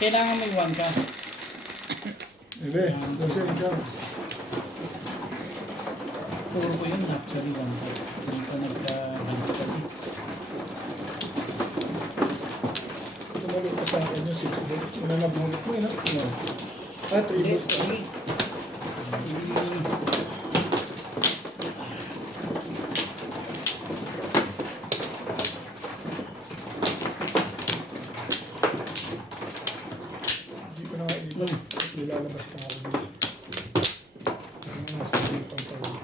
Kailangan may 1 ka. Hindi, kasi ikaw. Puro ko yun, actually 1 ka. Hindi ko nagka-halikan. Tumalik ka sa akin yung 6 balls. Una nabunot mo yun, ha? No. 3 balls pa. Hindi ko na iiwan. Nilalabas pa ako dito. Ano nga sa dito ang tawag.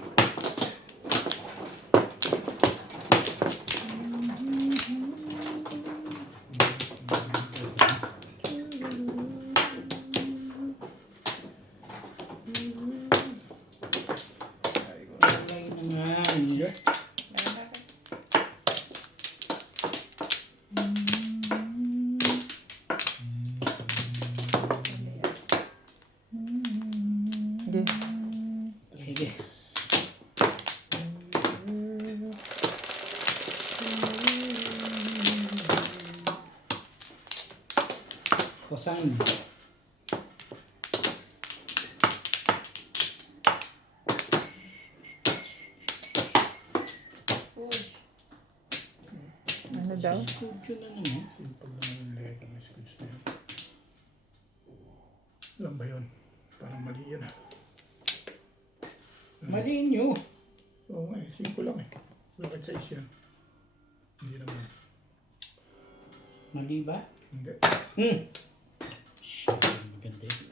Lagay naman. Sige. Sige. Cosine. Ano daw? Studio na naman. Simple naman yung leg ng screws na yun. Alam ba yun? Parang mali yan, ha? Mali nyo. Oo nga eh, simple lang eh. Bakit size yan? Hindi naman. Mali ba? Hindi. Shit, maganda yun.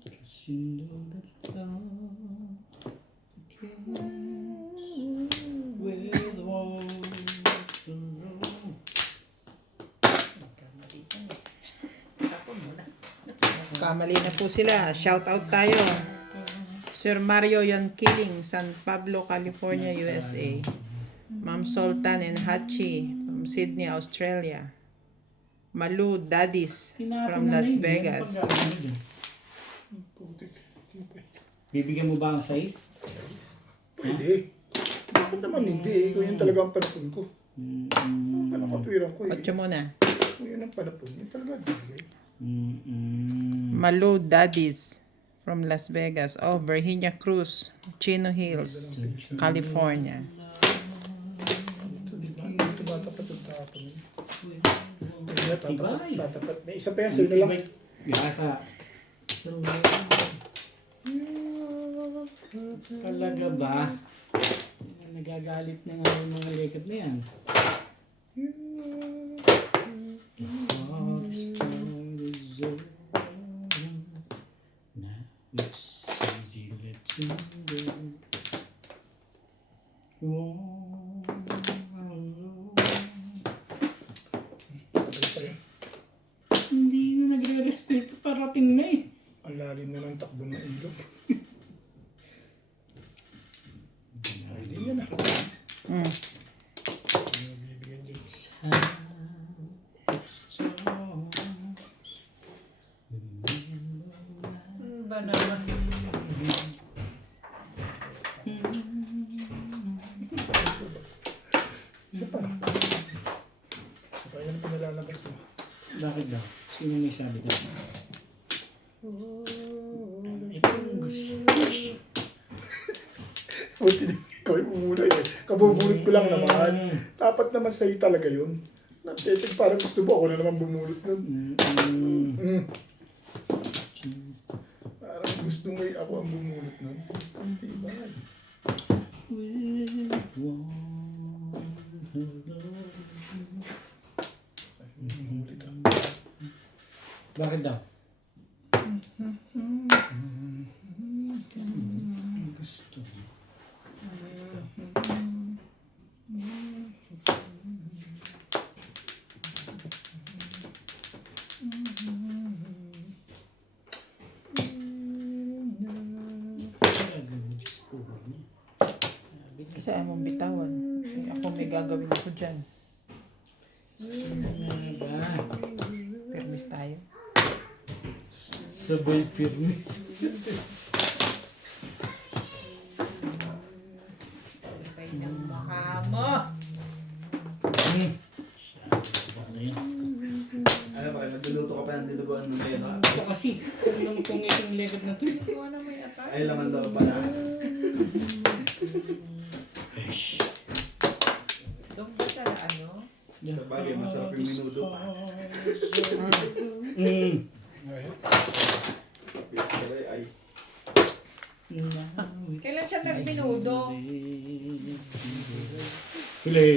Cause you know that love begins with one alone. Kamali na po sila. Shout out tayo. Sir Mario Yankiling, San Pablo, California, USA. Ma'am Sultan and Hachi from Sydney, Australia. Malu Daddies from Las Vegas. Putik. Bibigyan mo ba ang size? Pwede. Bakit naman hindi? Kung yun talaga ang panapon ko. Panakatwiran ko eh. Otso muna. Kung yun ang panapon, yun talaga bigay. Malu Daddies from Las Vegas. Oh, Virginia Cruz, Chino Hills, California. Ito ba tapat yung tapon? Tatapat. May isa pa yan, sa'yo na lang. Gasa. Talaga ba? Nagagalit na nga yung mga lekad na yan. Oh, this world is over. Now it's easy letting go. Tagal pa yan. Hindi na nagre-respeto, parating na eh. Ang lalim na ng takbo ng ilog. Ay, di yan ah. Bibigyan dyan. Ba naman? Isa pa. Isa pa yan ang pinalalabas mo. Bakit daw? Sino may sabi daw? Ito yung gusto. Buti na ikaw yung umulay eh. Kabubulot ko lang naman. Dapat naman sa'yo talaga yun. Natitig parang gusto mo ako na naman bumulot nun. Parang gusto mo ako ang bumulot nun. Hindi ba? Bumulit ako. Bakit daw? Gusto. Kasi ayaw mong bitawan. Ako may gagawin ako dyan. Sige. Sabay firmis. Sabay ng mukha mo. Ano yan? Ano ba, nagluluto ka pa ng dinuguan mo ngayon, ha? Ito kasi, anong kung itong legad na to? Gawa na mo yata. Ay, laman daw pala. Doon ba sa ano? Sa bagay, masarap yung minudo pa. Ay, Kailan siya nagminudo? Huli.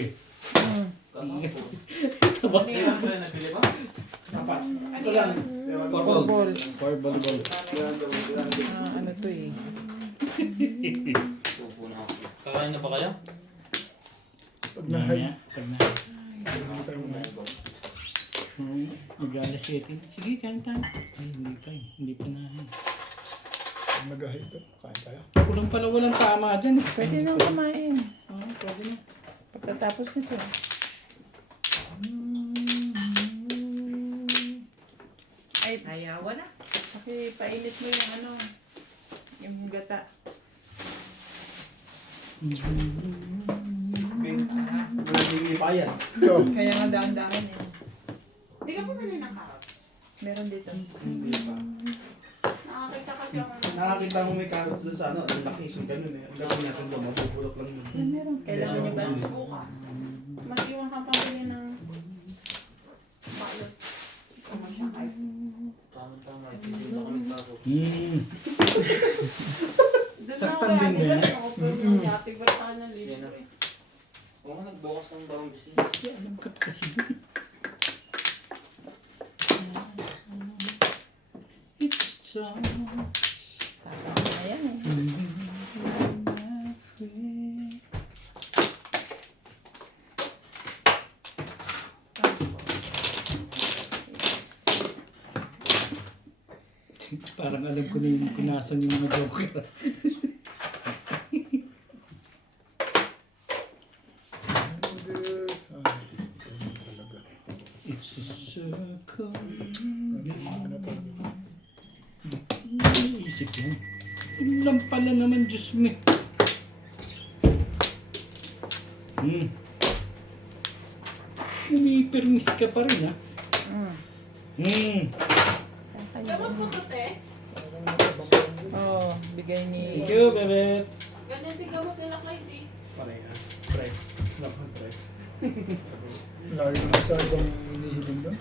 apat. Ano Isa lang. yan? Four balls. Four volleyball. Ano to eh? Kakain na ba kayo? Pag nahay. Pag na. Mag-alas 7. Sige, kain tayo. Ay, hindi pa eh. Hindi pa na. Nag-ahay ito. Kain tayo. Kulang pala walang tama dyan eh. Pwede nang kumain. Oo, pwede na. Pagkatapos nito. Ay, ayawa na. Kasi painit mo yung ano, yung gata. Hindi pa yan. Ito. Kaya nga daan-daan eh. Hindi ka bumili ng carrots. Meron dito. Hindi pa. Nakakita kasi ako. Nakakita mo may carrots doon sa ano, ang laki isang ganun eh. Ang gagawin natin doon, mapupulot lang yun. Meron. Kailangan nyo ba? Bukas. Mag-iwan ka pabili ng balot. Ikaw mo siya kayo. Tama-tama. Ititinda kami bago. Doon Saktan na din kaya, di ba? ba yan? Naka-offer yung yate ba sana Yan na. libre? Oo nga, nagbukas ng bagong business. Kasi alam ko kasi doon. It's time. Tama na yan eh. Parang alam ko na yung kunasan yung mga joker. It's a circle. Iisip yan. Yun lang pala naman, Diyos me. Umipermis ka pa rin, ha? Dapat po te? Oh, bigay ni... Thank you, bebe. Ganyan din gamot nila kay di. Parehas. Tres. Naku, tres. Lagi na sa ibang hinihiling doon.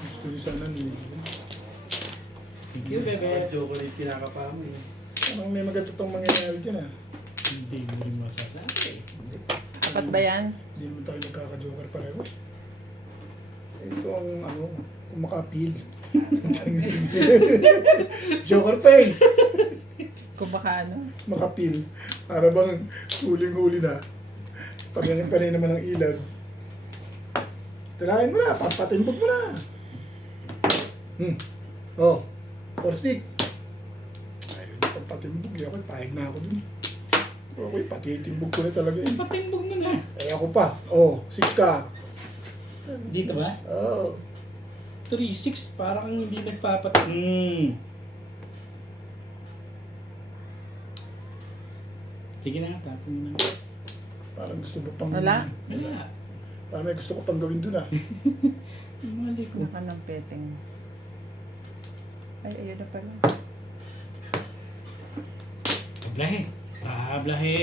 Gusto ko sana hinihiling. Thank you, bebe. Chocolate kinakapa mo eh. Parang may maganda itong mangyayari dyan ah. Hindi mo rin masasabi. Apat ba yan? Hindi naman tayo nagkaka-joker pareho. Ito ang ano, kung maka-appeal. Joker face! Kung baka ano? Maka-appeal. Para bang huling-huli na. Pag ganyan naman ang ilag. Tirahin mo na, papatimbog mo na. Oh, for stick. Ayun, papatimbog. Ako, pahig na ako dun. Okay, patitimbog ko na talaga eh. Patimbog mo na. Eh ako pa. Oh, 6 ka. Dito ba? Oh. 3-6, parang hindi nagpapat... Sige na, tapon mo na. Parang gusto mo pang... Wala? Wala. Parang may gusto ko pang gawin dun ah. Mali ko. Naka ng peteng. Ay, ayun na pala. Ablahe. Ablahe.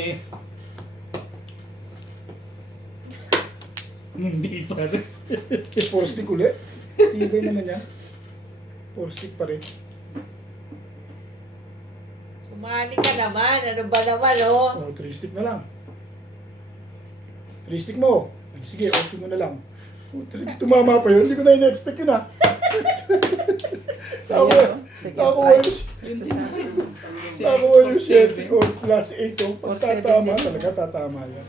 Hindi pa rin. 4 stick ulit. Tibay naman yan. 4 stick pa rin. Sumali ka naman. Ano ba naman oh? Oh, 3 stick na lang. 3 stick mo. Sige, 8 mo na lang. Oh, tumama pa yun. Hindi ko na ina-expect yun ah. Ayun, sige, Nakakuha try. yung 7 or plus 8 oh. Pag tatama talaga, tatama yan.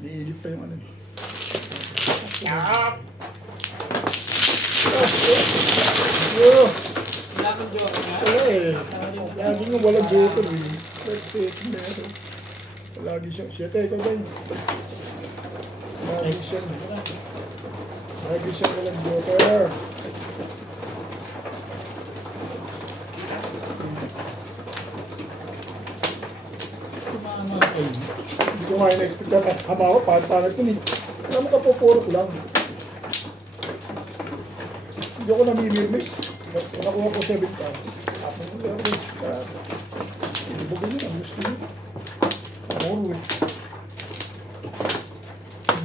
Liilit pa yung ano eh. Oh, Wala kang joke na. wala eh. Lagi nga walang joker eh. Perfect meron. Lagi siyang, shit eh, ikaw ba yun? Lagi siyang walang joker. Hindi ko nga in-expect na tama ako, pangat yun eh. Alam mo, kapupuro ko lang. Hindi ako namimirmis. Kung nakuha ko 7 ka, tapos ko lang, hindi ba ganyan, ang gusto nyo. Amoro eh.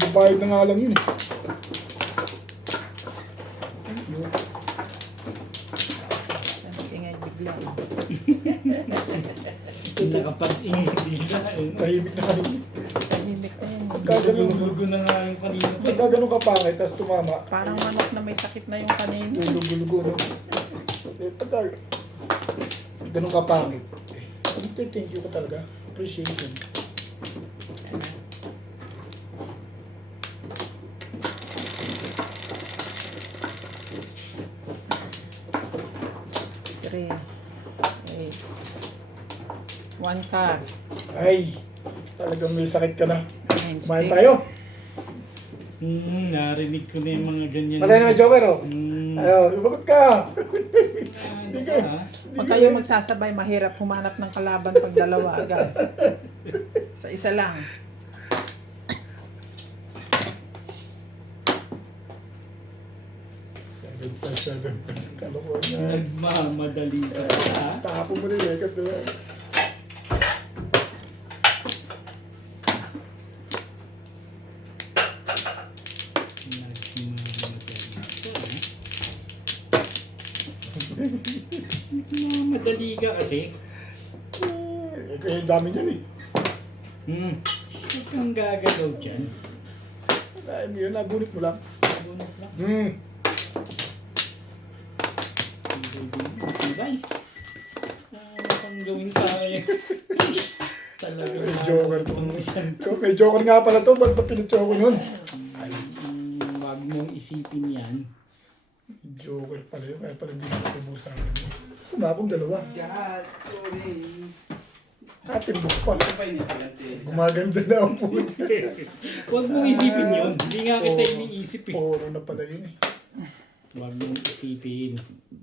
Babayad na nga lang yun eh. Yun. Ingay bigla. Nakapag-ingay bigla. Tahimik na kanina. Tahimik na yun. Gagano-lugo na nga yung kanina. Pagka ganun ka pangit, tapos tumama, Parang manok na may sakit na yung kanina. yung lugo-lugo, no? Eh, pagka ganun ka pangit, thank you ko talaga. Appreciation. Three. Eight. 1 card. Ay, talagang may sakit ka na. Nine Kumain stick. tayo. Narinig ko na yung mga ganyan. Malay na may joker, oh. Hmm. Ayaw, sumagot ka. Ano ka? Pag kayo magsasabay, mahirap humanap ng kalaban pag dalawa agad. Sa isa lang. Seven plus kalokohan. Nagmamadali ka ha? Tapo mo rin eh, kasi diba? Nagmamadali ka kasi. Eh, dami niyan eh. Huwag kang gagalaw dyan. Ay, yun, nagunit mo lang. Bunot lang. Tibay. Ano pang gawin tayo? Talaga May joker to. isang May joker nga pala to, ba't ba pinitsoko nun? wag mong isipin yan. Joker pala yun, kaya pala hindi ko tubusan. Suma akong dalawa. God, sorry. Ating book pa. Ito pa yun yung palante. Gumaganda na ang puti. Huwag mong isipin yun. Hindi nga kita iniisip eh. Poro na pala yun eh. Huwag mong isipin.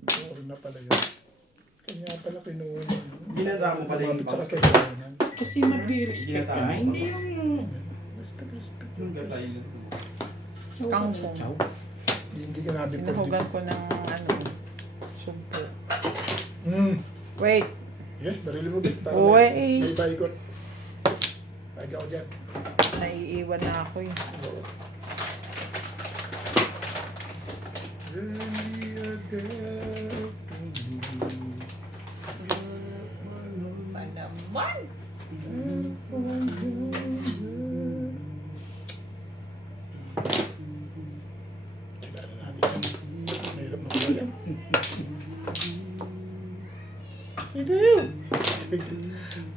Poro na pala yun. Kanya pala pinuuna. Binata mo pala yung Lumapit sa bounce. kakailangan. Kasi mag-respect ka. Hindi yung... Respect. Yung gatay mo. Kangkong. Chow. Hindi ka nabi po. Sinuhugan ko ng ano, sumpo. Wait. Yes, barili mo bit. Para Wait. may paikot. Pag ako dyan. Naiiwan na ako eh. Panaman! Kailangan natin yan. Mahirap makuha yan.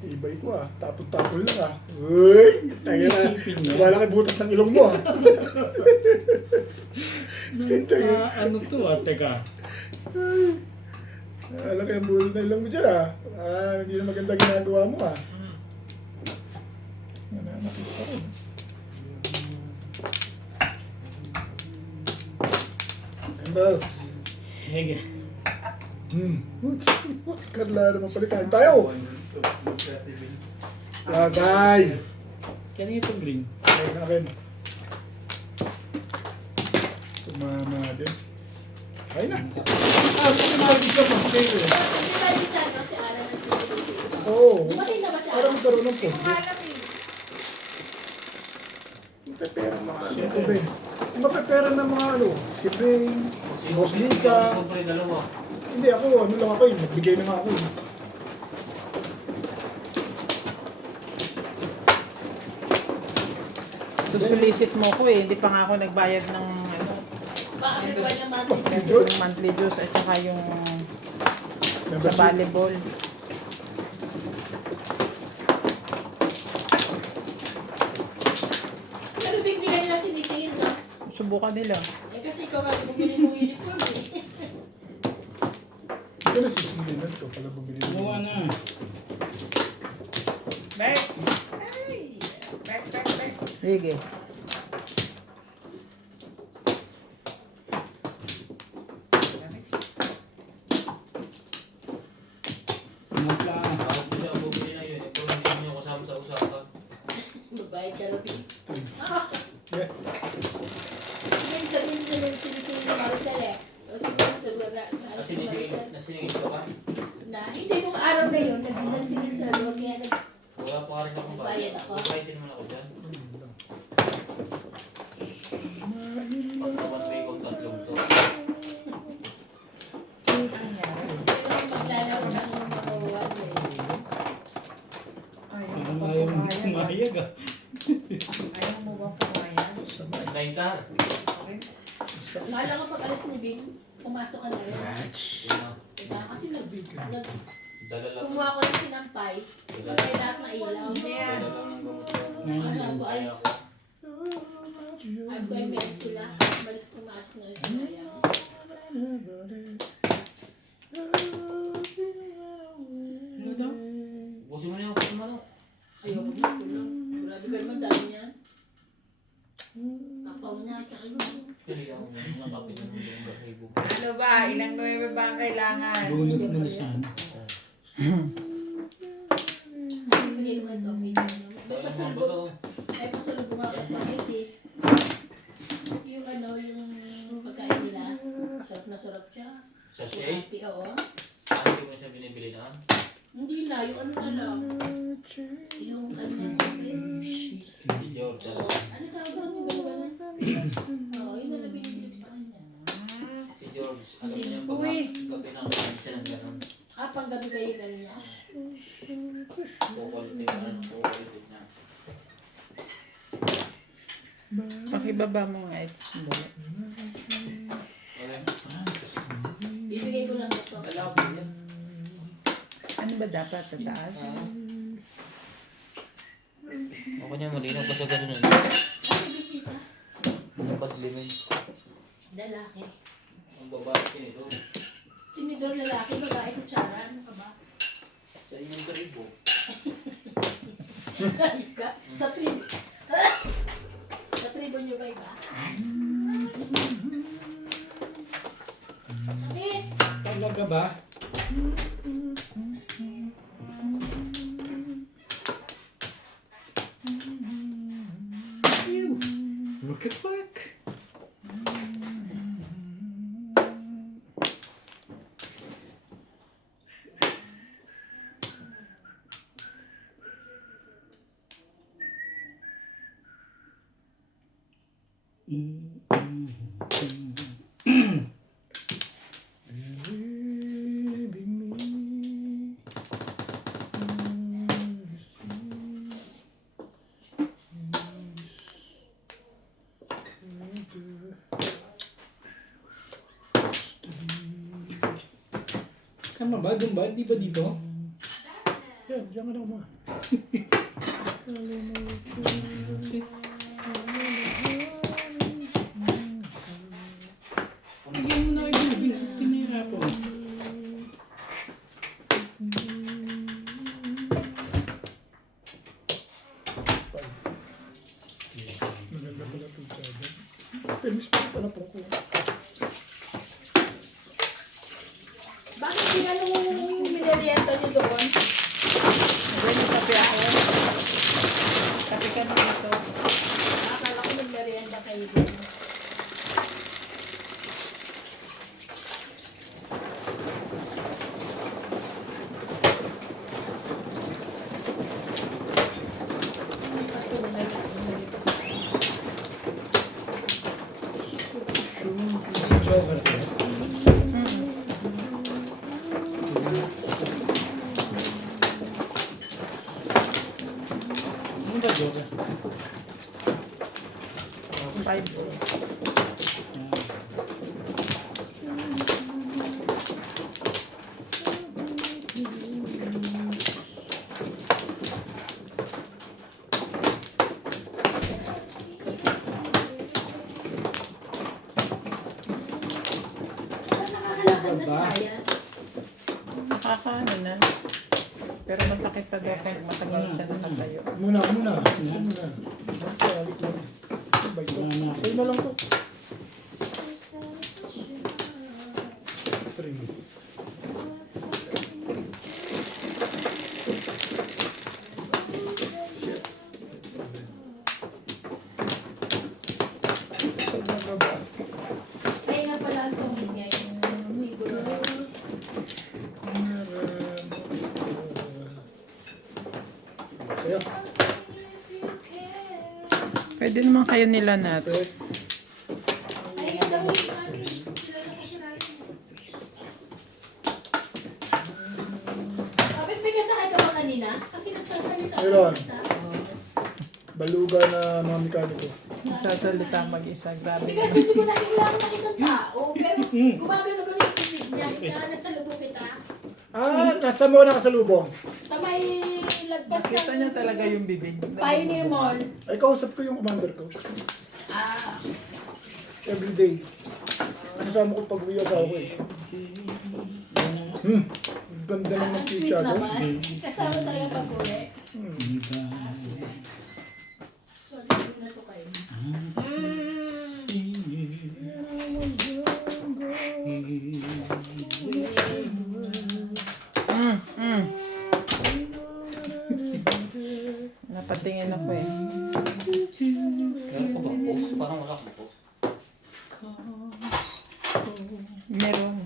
Ibay ko ah. Tapon-tapon lang ah. Uy! Tayo na. Isipin niya. Wala kay butas ng ilong mo ah. Ano to teka. Wala kay butas ng ilong mo dyan ah. Hindi na maganda ginagawa mo ah. Nananakit pa rin. Embers. Hege. Karla naman pala. Kain tayo. Lasay. Kaya itong green. Kain na akin. Tumama din. Kain na. Mag-isa mag-save eh. Kasi lagi sa ano, si Ara nagtutulog. Oo. Dumating na ba si Para Ara? magkaroon ng pondo. Pepera mga ano ko ba? Mapepera ng mga ano, si Bing, si Boss Lisa. Siyempre, dalawa. Hindi ako, ano lang ako yun, nagbigay na nga ako yun. Susulisit mo ko eh. Hindi pa nga ako nagbayad ng ano, Baka may buwan na monthly. Diyos. yung monthly dues at saka yung sa Membership. volleyball. Pero big nila nila sinisingin na. Subukan nila. Eh kasi ikaw nga bumili ng uniform eh. Ito na sisingin na ito, pala bumili ng Gawa na. Sige. Nagka... Ako po siya bumili na yun. Pero hindi niyo kasama sa usapan. Nasinigil ka ba? Hindi nung araw na yun, nagsigil sa loob kaya Wala pa rin akong Nagbayad ako. Babayadin mo na ako dyan. Pag naman may kong tatlong to. maglalaro ng mga uwan eh. Parang ayaw mo pumayag ah. Ayaw mo ba pumayag? Nine ka. Akala ko pag alas ni Bing, pumasok ka na rin. Yun na. Diba? Kasi Dala lang. kumuha ko ng sinampay, patay lahat na ilaw. Dala lang ng gamot. Ano ko ay, Kaya ako. ay ko ay meron sila. Malis pumasok na rin sila yan. Ano daw? Busin mo na yung kusin Ayoko na, kulang. Grabe ka naman dami niya. Kapaw niya, tsaka yun. Hindi ako nakapit ng yung basibo. Ano ba? Ilang 9 ba ang kailangan? Bunot mo na sana. Ay, bigay ko ito. May Dala mo ba pasalubong. to? May pasalubong ako at bakit eh. Yung ano, yung pagkain nila. Sarap na sarap siya. Sachet? Happy, oo. Hindi mo siya binibili na? Hindi na, yung ano na lang. Yung kanya. Si George. Ano tawag mo? Gano'n? Oo, yun na nabinibig sa kanya. Si George. Alam mo yung gabi na kain siya ng gano'n. Ah, panggabi kayo gano'n niya? Kukulitin na. Kukulitin na. Pakibaba mo nga ito. Sandali. Okay. Bibigay ko lang ito. Wala po yan. Ano ba dapat? Tataas? Ako niya malinaw pa sa gano'n. Ano bisita? Dapat limin. Lalaki. Ang babae nito. Tinidor lalaki, babae kutsara. Ano ka ba? Sa inyong tribo. Ka? Sa tribo. Sa tribo nyo ba iba? Sakit! Talaga ba? Ew. Look at back. Tama ba? Doon ba? Di ba dito? Yan, diyan ka na mo. Lagyan mo na kayo. Pinahirapan. Maganda pala itong charger. Permis pa pala po ko. Bakit ginano yung minerienda nyo doon? Pwede kape ako. Kape ka na ito. Akala ko nagmerienda kayo doon. Ito na lang. Joker ko. Ano ba joker? 5. Saan nakakalakad na si Ryan? Nakakaano na. Pero masakit na daw kung matagal siya nakatayo. Muna. Balik lang. Bye to. Sa'yo na lang to. Three. Seven. Kaya nga pala ang tumingin ngayon. Ligo Pwede naman kayo nila nuts. Okay. Ay, gawin natin. Sila na kasirain. Bakit may kasakay ka ba kanina? Kasi nagsasalita ka Meron. isa. Baluga na mga mekaniko. Sasalita mag-isa. Grabe Hindi kasi hindi ko nakikilala makitang tao. Pero gumagano ko yung bibig niya. Ika, nasa lubong kita. Nasa mo nakasalubong? Sa may lagpas Kita niya talaga yung bibig. Pioneer Mall. Ay, kausap ko yung commander ko. Ah, Everyday. Kasama ko pag-uwi sa ako eh. Ganda naman ang sweet picture. naman. Kasama talaga pag-uwi. Sorry, hindi na to kayo. Napatingin ako eh. Meron ko ba post? Parang wala akong post. Meron.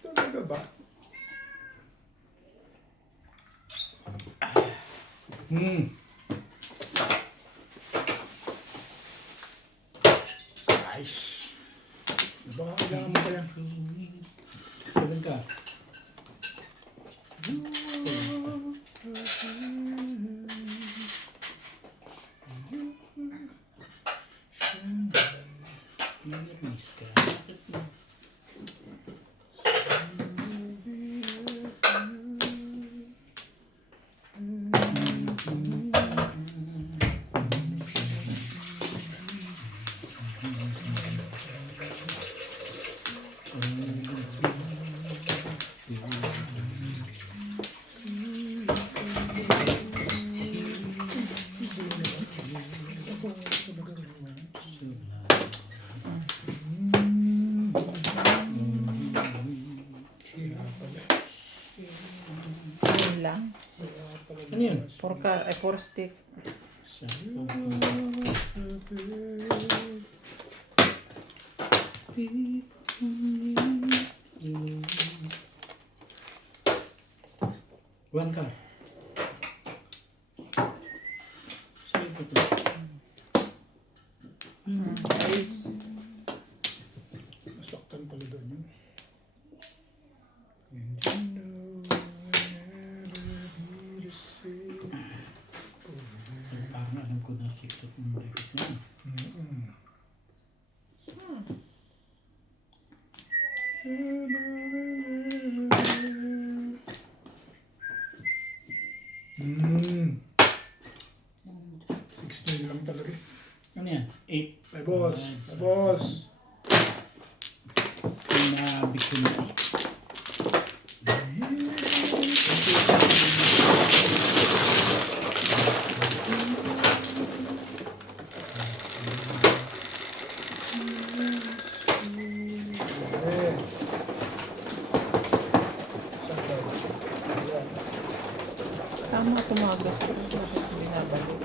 Talaga ba? Nice. Baka kailangan mo pa yan. Sabihin ka. Miss ka. Yun lang. Ano yun? Four stick. One ka. Sa'yo po ito. Ayos. Nasaktan pala doon yun. Parang alam ko na secret ng record na. Mm. 16 lang talaga eh. Ano yan? 8. Ay boss, ay boss. Sinabi ko na. Eh. Sakal. Ayan. Tama tumagas ko. Binabalik.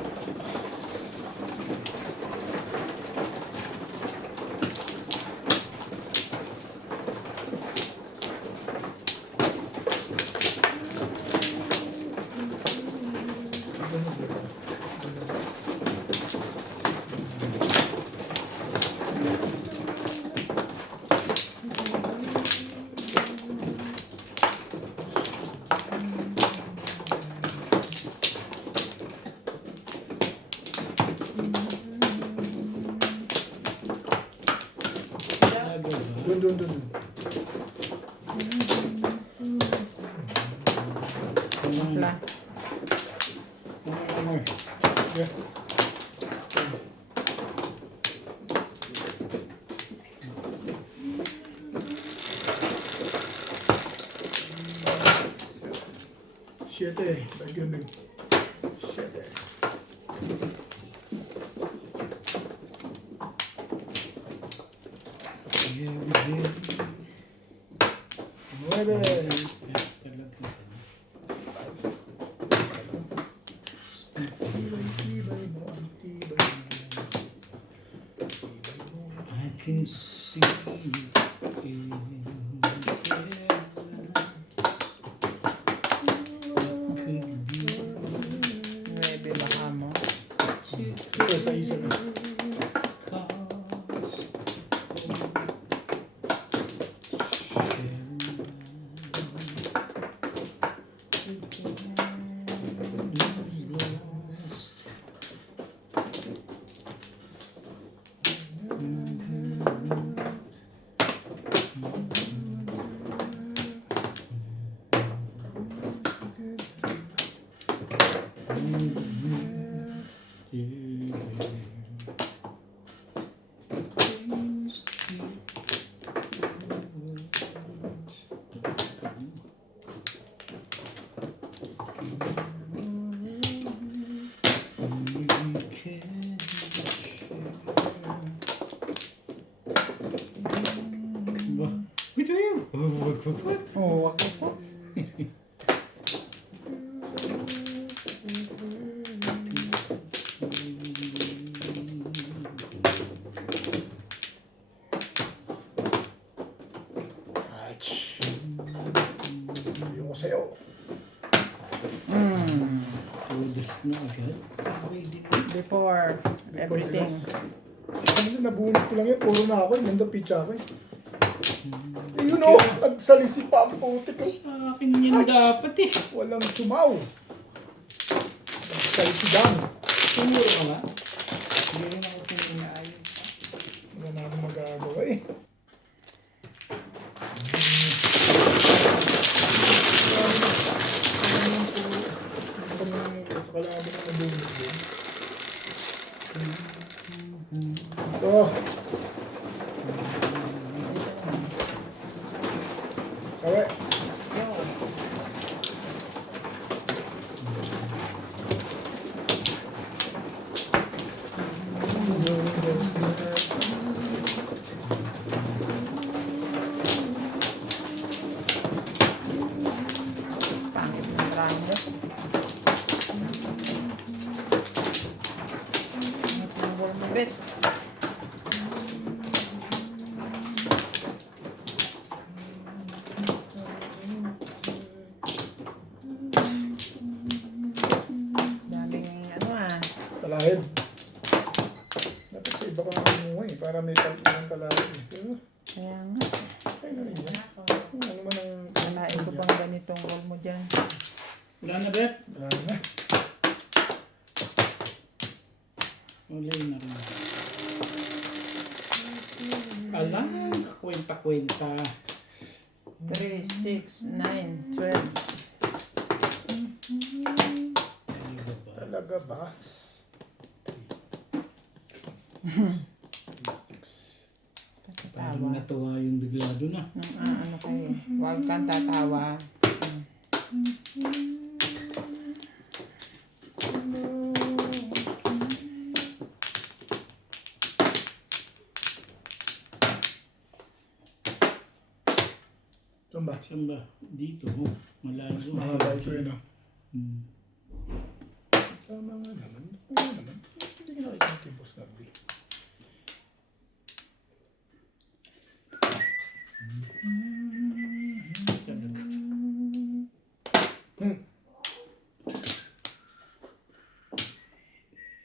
Dun. Wala. More. Yeah. Siete. Bagyan. Siete. 9. I can see it in Ach. Ayun ko sa'yo. Todas na agad. Ready na. Before everything. Kanina nabunot ko lang yan. Puro na ako. Ganda pizza ako eh. Yun o. Nagsalisi pa ang putik eh. Sa akin yan dapat eh. Walang tumaw. Nagsalisi dami. Tumuro ka ba? Hindi rin ako pinaayon. Wala na akong magagawa eh. Sa kalaban ng nabunot din. Ito. Sawi. Pangit ng triangle. Tinanggal mo, Bet. Daming ano ah. Talahid. Dapat sa iba ka kumuha eh. Para may ng talahid eh. Pero, Kaya nga. ay na rin yan. Ano man ang... Nalain ko bang ganitong roll mo dyan? Wala na, Bet? Wala na. Wala na rin. Alam, kwenta-kwenta. 3, 6, 9, 12. Talaga ba? Parang natuwa yung bigla doon ah. Ano kayo? Huwag kang tatawa. Saan ba? Saan ba? Dito, oh. Malayo. Mas mahaba ito yun ah. Hmm. Tama nga naman. Ano naman? Hindi ko nakikita yung boss Nardi. Talaga.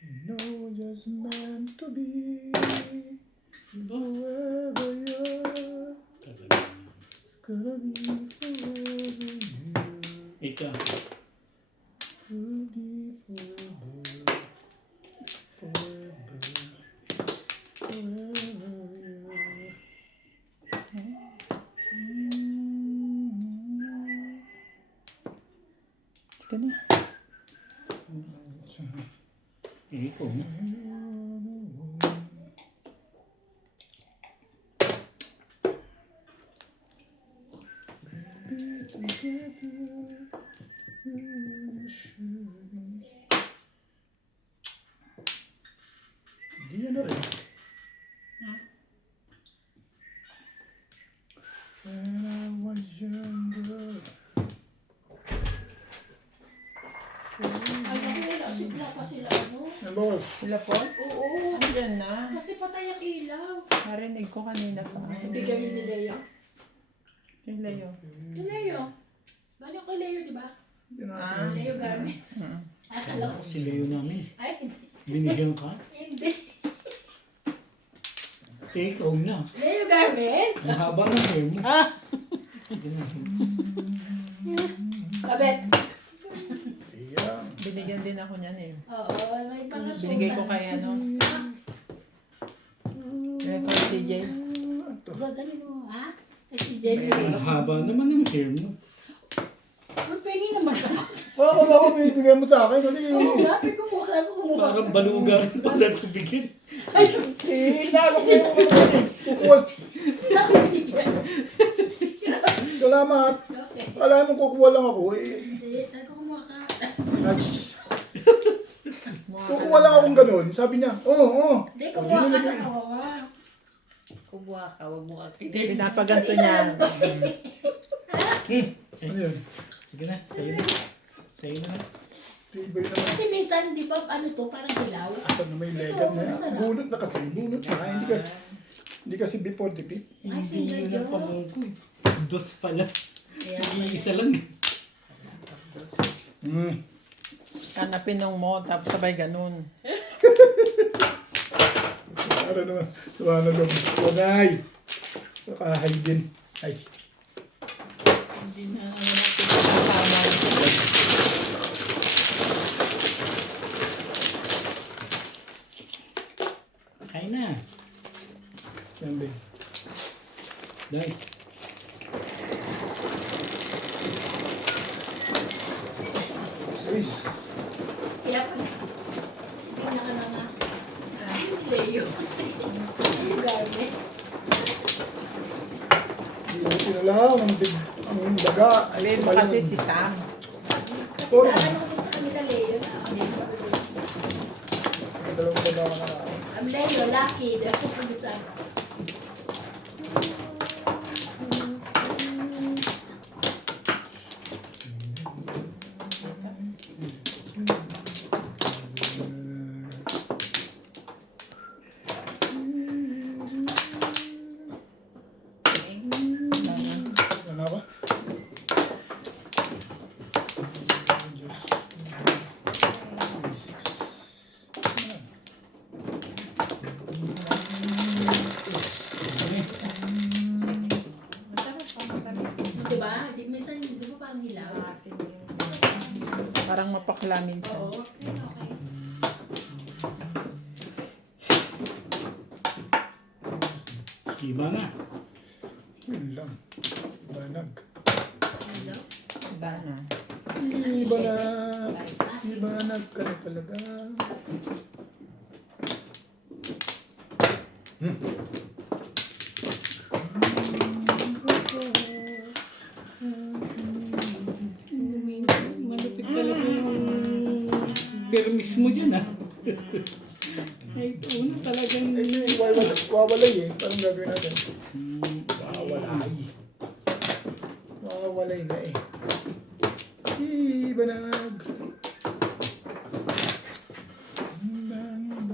You know just meant to be Ba? whoever you are. Talaga. It's gonna be forever you. Ika. Will be forever. Forever. Forever you. Tika na. Ikaw na. Hindi yan na rin. When I was younger. Ay, naku, nasigla pa sila, ano? Yan boss. Sila po? Oo. Andyan na. Kasi patay ang ilaw. Narinig ko kanina pa. Bigay ni Leo. Si Leo. Si Leo. Galing kay Leo, di ba? Ah. Leo Garments. Ay, akala ko. Si Leo namin. Ay, hindi. Binigyan ka? Hindi. Ikaw na. Leo Garments? Ang haba ng hair mo. Ah. Sige na. Kabet. Iyan. Binigyan din ako niyan eh. Oo, may mga sulat. Binigay ko kay ano. Binigay ko kay CJ. Dali mo, ha? Ay, si Jenny. Ang haba naman ng hair mo. Magpengi naman ako. Ako na ako bibigyan mo sa akin kasi Oo nga, may kumuha ko kumuha. Parang balugan pala tubigin. Ay, inaalok ko yung kukuha. Salamat. okay. Alam mo kukuha lang ako eh. Hindi, tayo kumuha ka. Kukuha lang akong ganun. Sabi niya, oo. Hindi, kumuha ka sa kawawa. Kumuha ka, wag mo akitin. Pinapaganto niya. Ano yun? Sige na, sa'yo na. Sa'yo na. Tibay naman. Kasi minsan, di ba, ano to, parang hilaw. Asan na may legan na yan? Bunot na kasi. Bunot na. Hindi kasi before dipit. Ay, Hindi sige, yun ang Jo. pamungko eh. Dos pala. Kaya, Isa lang. Hanapin mo, tapos sabay ganun. Ano naman? Suwana loob. Wasay! Nakahay din. Ay. Hindi na ano natin kasama. Kain na. Yan din. Nice. Swiss. kaya pala. Kasi pinaka na nga. Leo. Yung garments. Buti na lang. Ang daga. Alin mo kasi si Sam. Kasi Oh. tatanong ko sa kanila, Leo, na Dalawang daga na. I'm Leo, lucky. Dahil ko sa Ano ba? di ba? Di, minsan, di ba parang hilaw? Parang mapakla minsan. Oo. Pero okay. Siba na. Yun lang. Banag. Hilaw. Iba na. Ibanag. Ibanag ka na talaga. Malupit talaga yung permis mo dyan ah. Ay, ito na talagang... Wawalay eh. Parang gagawin natin. Hmm, Wawalay. Wawalay na eh. Ibanag.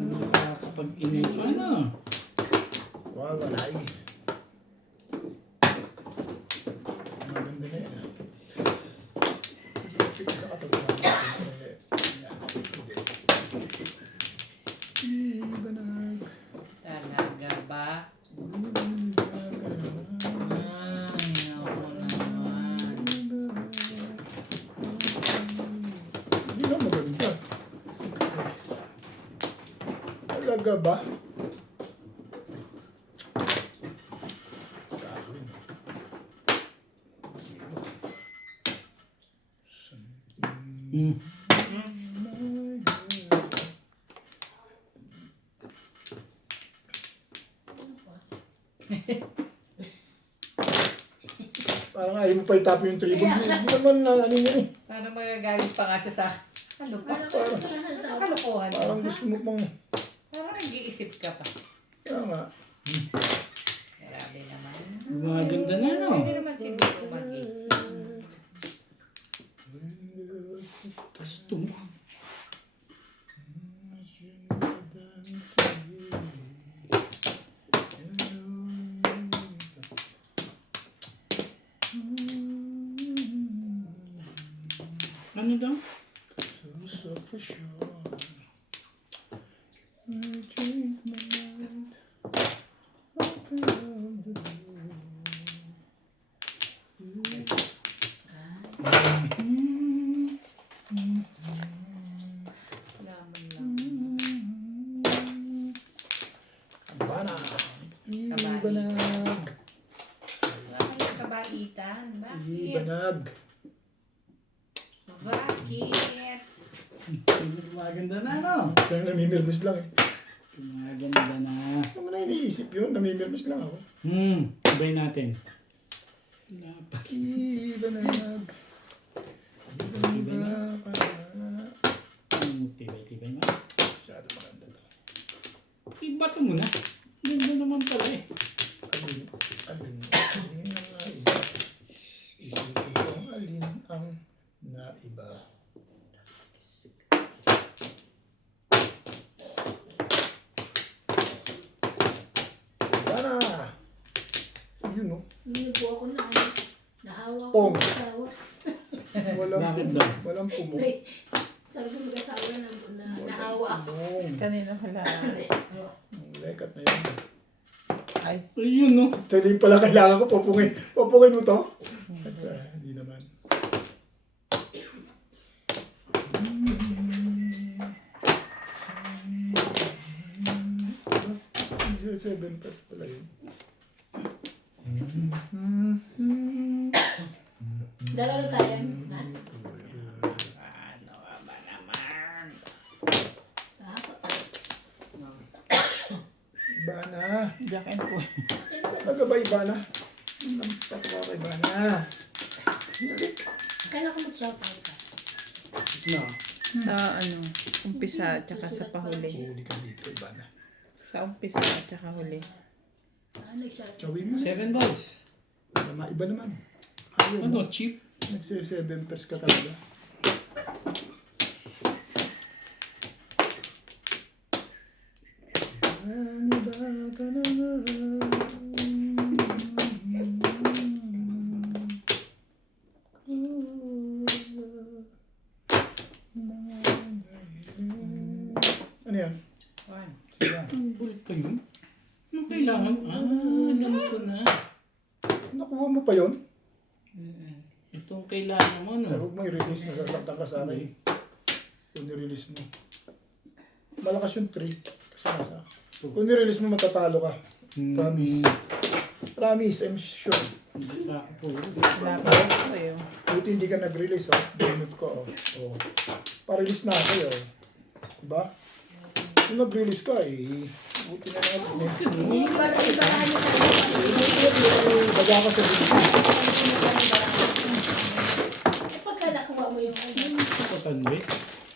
nakakapag-inip ka na. Wawalay. Maganda na yan. Pipit sa katawan. Ibanag. Talaga ba? Ay, ako naman. Hindi na maganda. Talaga ba? Hmm. Parang ayaw mo pa itapon yung tribog. Hindi naman na ano yun eh. Parang magagalit pa nga siya sa... Ano pa? Kalokohan. Parang gusto mo pang... Parang nag-iisip ka pa. Kaya nga. Grabe naman. Maganda na no. Hindi naman siguro mag-isip. Gusto mo. Ano daw? So for sure. I change my mind. Open up the door. Laman lang. Banag. Ibanag. Wala kayong kabaitan. Bakit? Ibanag. Bakit? Maganda na no. Kaya namimirmis lang eh. Maganda na. Ano mo na iniisip yun? Namimirmis lang ako. Sabay natin. Ibanag. Ibanag. Tibay-tibay na. Masyado maganda to. Ibato mo na. Ganda naman pala eh. Iba. Iba na. Yun no. Hindi po ako na nahawa ko Pong. ng asawa. Bakit daw? Walang pumo. Ay, sabi ko mag-asawa na nahawa ako. Pong. Kanina pala. Oh. Lekat na yun. Ay, Ayun, no? Ito din pala kailangan ko. Popungin. Popungin mo to? At, hindi naman. Seven plus pala yun. Lalaro tayo, Nats? Ano ba naman? Iba na. Jack and Poy. Talaga ba iba na? Lampat ko kay iba na. Hilik. Kailan ko mag-shoutout ka? Na. Sa ano, umpisa at saka sa pahuli. Huli ka dito, iba na. Sa umpisa at saka huli. Nag-shoutout. Chawin mo. 7 balls. Iba naman. Ayaw mo. Ano, cheap? Nagsi-7 pers ka talaga. Ano ba ka na nga? Ano yan? Sila. Ang bulit pa yun? Ano kailangan? Alam ko na. Nakuha mo pa yun? Itong kailangan mo, Ay, no? huwag mo i-release, nasasaktan ka sa akin. Kung i-release mo. Malakas yung 3. Kasi nasa. Kung i-release mo, matatalo ka. Promise. Promise, I'm sure. Wala pa rin ako eh. Buti hindi ka nag-release, oh. Binot ko, oh. Oh. Pa-release na ako, oh. Diba? Kung nag-release ka, eh. Buti na natin, eh. Hindi, ibaraan mo tayo. Baga ka sa video. Eh, pagka nakuha mo yung ano, Patandi.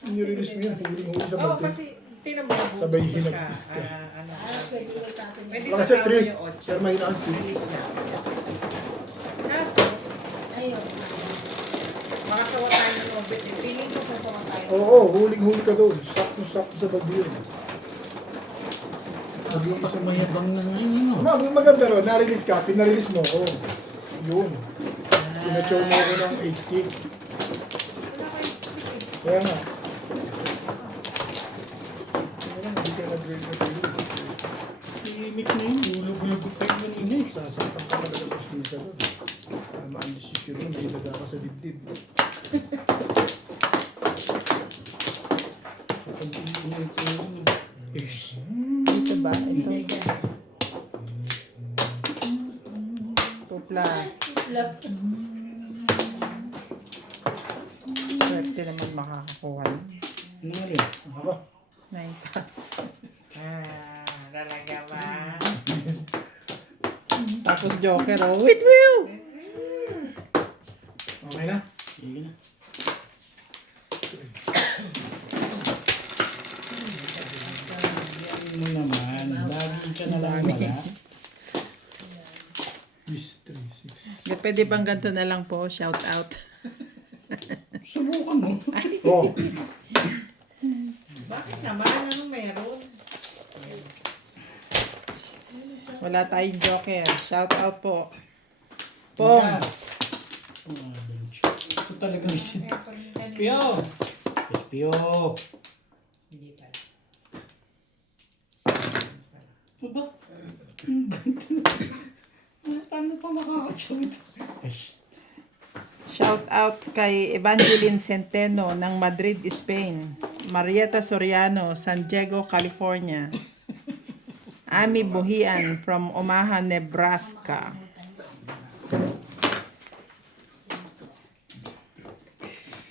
Ni-release mo yun, huli mo sa Oo, bagay. kasi tinan mo yung Sabay buto siya. hinagpis ka. Ano, pwede mo tapon pwede yun. Wala kasi kasama 3. yung 8. Pero mahina ang 6. Release na. Kaso, Ayun. makasawa tayo ng obit. Feeling ko sasawa tayo. Oo, huling-huli ka doon. Sakto-sakto sa bagay yun. Mag-iisang Mayabang na ngayon, no? Maganda ron, na-release ka, pinarelease mo ko. Yun. Pinachow mo ako ng HD. Kaya nga. Kaya nga, hindi ka nag-release. Limit na yun. Ulog-ulog pa yun kanina eh. Sasaktan ka talaga ng pustiza doon. Tama ang desisyon mo, may ilaga ka sa dibdib. Ito ba? Ito. Tupla. Love. Swerte naman makakakuha. Ano nga yun? Ako. 9 ka. Talaga ba? Tapos Joker, oh. With will! Okay na? Sige na. Ano naman? Lagi ka na lang wala. Yes, 3, 6. Di, pwede bang ganito na lang po? Shout out. Subukan mo. Oh, Bakit naman? Ano meron? Wala tayong Joker. Shout out po. Pong. Ito talagang si SPO. SPO. Hindi pala. Aba? Paano pa makakatsaw ito? Shout out kay Evangeline Centeno ng Madrid, Spain. Marieta Soriano, San Diego, California. Ami Buhian from Omaha, Nebraska.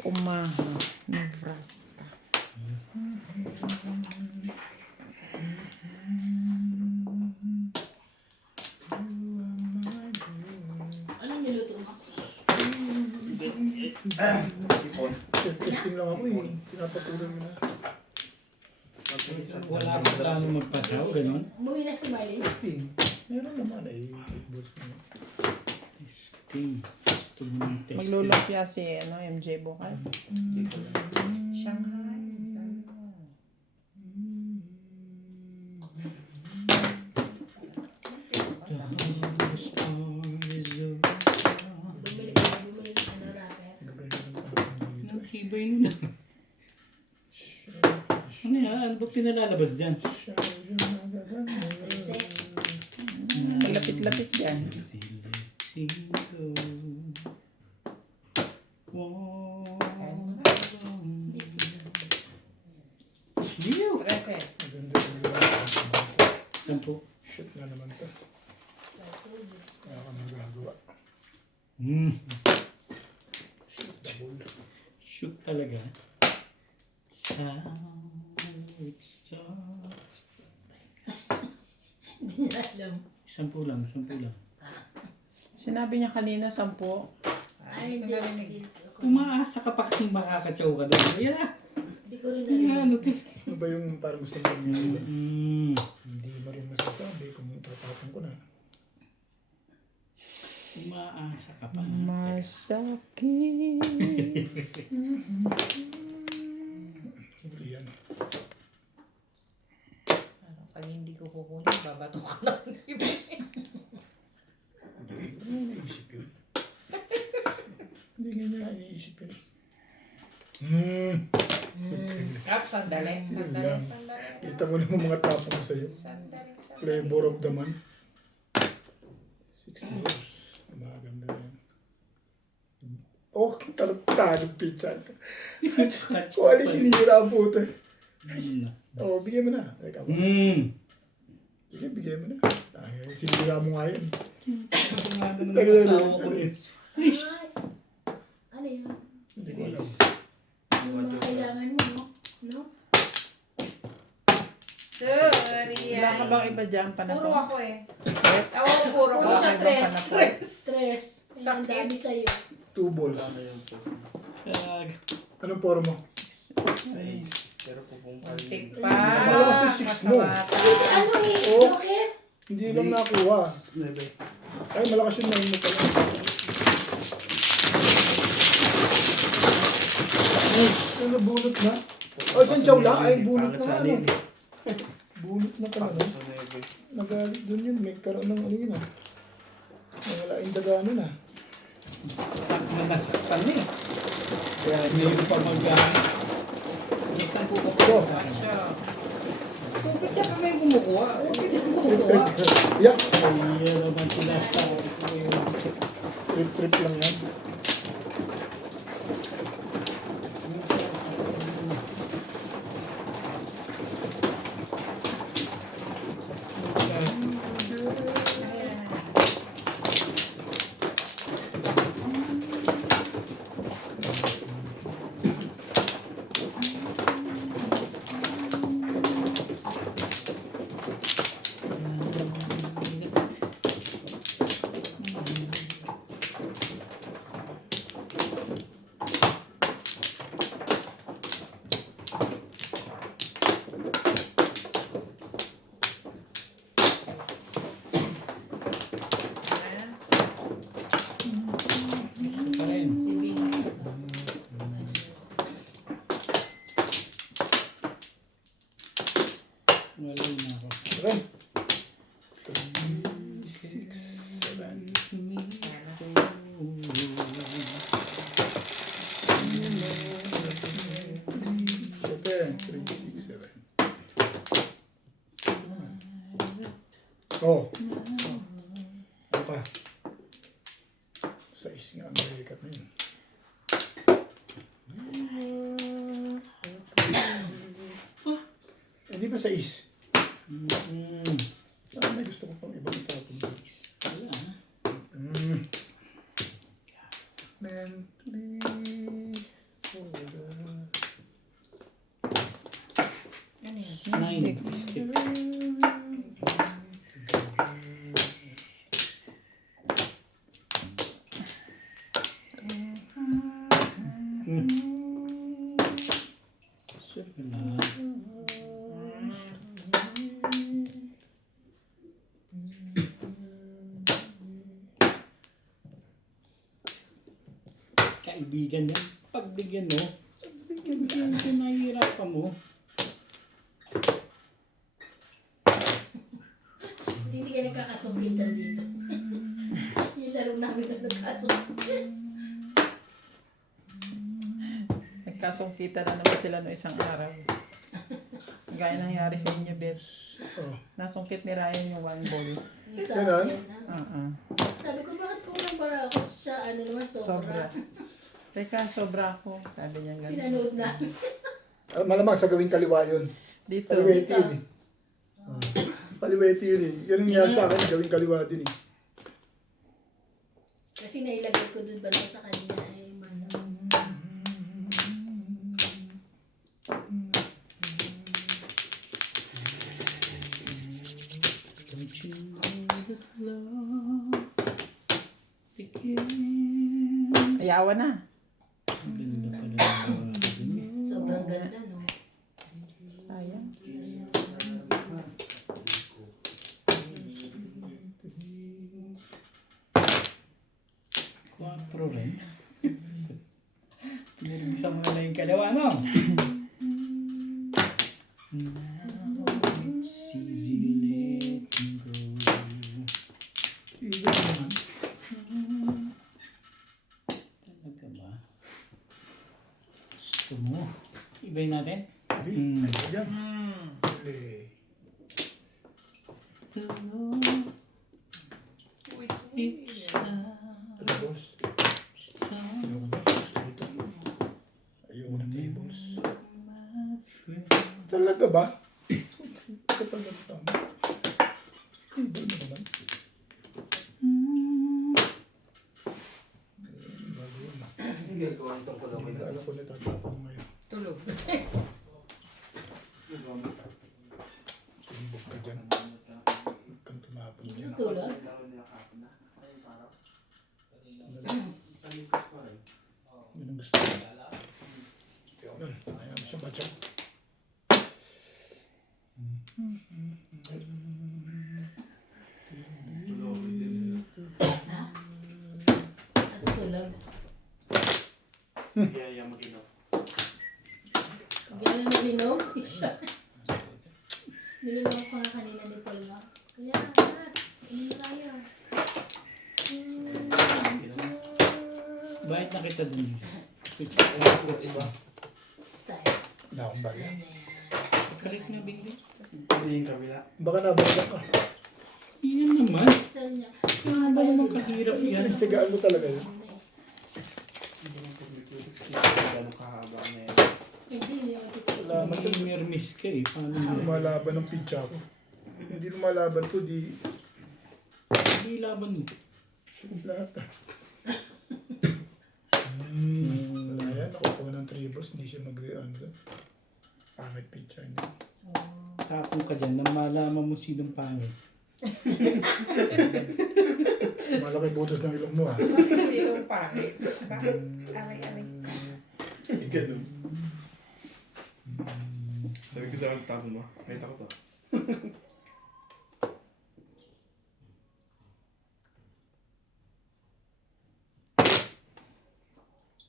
Omaha, Nebraska. Anong niluto mo? testing lang ako eh. Pinapatuloy mo na. Wala akong plano magpatsaw, ganun. Umuwi na si Marlene. Testing. Meron naman eh. Boss mo. Testing. Gusto mo ng testing. Maglulumpia si MJ Bukal. Shanghai. Bumili ka ng rapper. Ang tibay nun. Ano yan? Ano ba pinalalabas dyan? Reset. Malapit-lapit yan. Liyo! Reset. Sampo. Shit na naman to. Kaya ka magagawa. Shit, double. Shoot talaga. It starts. Hindi na alam. Sampu lang. Sinabi niya kanina 10. Ay, hindi. Hindi Umaasa ka pa kasi makakatsaw ka doon. Ayan na. Hindi ko rin Ayan, narinig. ano to? Ano ba yung parang gusto mo Hindi mo rin masasabi kung tatapon ko na. Umaasa ka pa. Masakit. Siguro yan. Pag hindi ko kukunin, babato ka lang. Hindi mo iniisip yun. Hindi nga niya iniisip yun. Kap, sandali. Lang. Kita mo naman mga tapon ko sa'yo. Flavor of the month. 6 years. Maganda na yan. Oh, talong pizza. Kung alin sinira ang puto. Oh, bigyan mo na. Teka ba? Sige, bigyan mo na. Ay, sinira mo nga yun. Ay, ano yun? Hindi ko alam. Yung mga kailangan mo, no? Sorry. Wala ka bang iba dyan? Puro Panapon? ako eh. Ako, puro ko. Puro sa ibang tres. panapon. Tres. Ang Sakit. dami sa'yo. 2 balls. Anong form mo? Pero kung Tik Ay, pa. akala ko si six mo. Kasi ano eh, Oh. Joker? Hindi lang nakuha. Nebe. Ay, malakas yung 9 mo pala. Ay, ano, bunot na? Oh, isang chow lang? Ay, bunot na ano. Bunot na pala, no? Nebe. Nagalit dun yun. May karoon ng ano yun, ah. Wala yung dagano na. Nasaktan eh. Kaya hindi pa may sampu ka pa Oh. sa akin. Bakit ka kami kumukuha? Bakit ka kumukuha? Yeah. Ay, naman sila sa Trip lang yan. pa rin. Si Bing. Wala na ako. Okay. 3, 6, 7. Super. 3, 6, 7. Oh. Ano pa? Sa ising Amerikat na yun. Hindi ba sa is? Ah, may gusto ko pang ibang tapon. Wala. Mentally. Ano yun? 9 stick. Wala. pagbigyan mo. Pagbigyan mo, nahihirapan mo. Hindi ka nagkakasungkitan dito. Yung laro namin na nagkasungkitan. Nagkasungkita na naman sila no isang araw. Gaya nangyari sa inyo, Bet. Oh. Nasungkit ni Ryan yung 1 ball. Yung sa Ganun? akin, ha? Sabi Sabi ko, bakit kulang para ako siya, ano naman, Sobra. sobra. Teka, sobra ako. Sabi niya gano'n. Pinanood namin. Malamang sa gawing kaliwa yun. Dito. Kaliwete yun eh. Kaliwete yun eh. Yan ang nangyari sa akin, gawing kaliwa din eh. Kasi nailagay ko dun bala sa kanya ay mano. Don't you know that love begins? Ayawan na. Ang ganda pala ng babae dun eh. Sobrang ganda, no? Sayang. Quattro rin. Nilibisa mo na yung kalawa, no? Now it's easy letting go. Iba naman. Talaga ba? Gusto mo? Ibayin natin? Yan. Huli. It's Ano, boss? time. Ayoko na. Gusto ko ito. Ayoko na play balls. Talaga ba? Ito pa lang tama. Hindi mo naman. Bago yun na. Hindi ginagawa nitong kulong. Hindi alam ko na tatapon mo ngayon. Tulog. Sumbok ka dyan. Huwag kang tumapon dyan. Tulog? Yun ang gusto ko. Yun. Ayaw mo siya matcha. Ha? At tulog. Kaya mag-inom. Gano'n na binom? Nilinom ko nga kanina ni Paul, no? Kaya, anak, inom na tayo. Bakit nakita dun? Style. Wala akong barya. Yan na yan. Kalit na bigla. Hindi yung kabila. Baka nabagyan ka. Yan naman. Style niya. Ano ba naman kahirap yan? Tigaan mo talaga yun. Hindi yung gano'ng kahaba na yan. Hindi ako tutulog. Salamat May mermis ka eh. Paano mo? Lumalaban ng pitcha ko. Hindi lumalaban ko, di Hindi laban mo. suplata. Wala yan, nakukuha ng 3 balls, hindi siya mag-rean doon. Pangit pitcha, hindi. Tapong ka dyan nang malaman mo sinong pangit. Malaki butos ng ilong mo ha. Sinong pangit? Bakit? Aray-aray. Ganun. Sabi ko sa akin, tapon mo. Kahit ako to.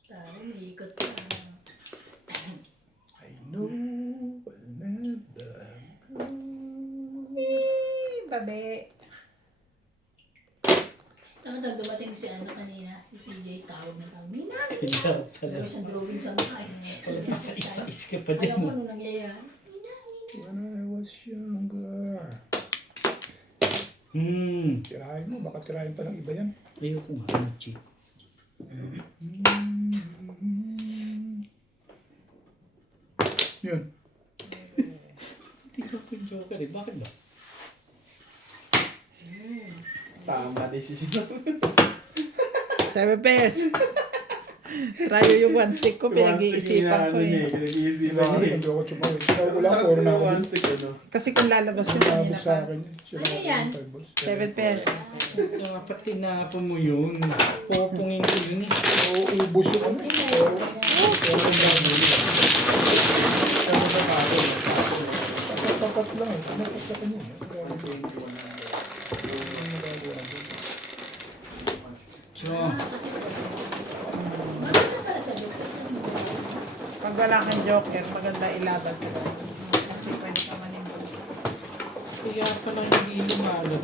Taro, may ikot ka. I know I'll never go. Babe. Tapos dumating si ano kanina, si CJ, tawag na tawag. Minami! Kailangan Meron pala. siyang drawing sa mukha. Isa-isa ka pa Alam dyan. ko ano nangyayari. When I was younger. Tirahin mo, baka tirahin pa ng iba yan. Ayoko nga. Chick. Yun. Hindi ka ko joker eh. Bakit ba? Tama decision. 7 pairs. Tryo yung 1 stick ko, pinag-iisipan ko eh. Pinag-iisipan Bakit niya. hindi ako tsumawin? Ikaw ko lang, puro na ako. One stick, ano? Kasi kung lalabas yun Sinabot kanina sa pa. akin. Sila Ano yan? 7 pairs. Dapat tinapon mo yun. Popongin ko yun eh. Oo, ubos yung ano. Tapat lang eh. Tapat sa kanya. So, Bakit na pala sa doktor? Pag wala kang joker, maganda ilaban sila. Kasi pwede ka manimula. Kaya pala hindi lumalot.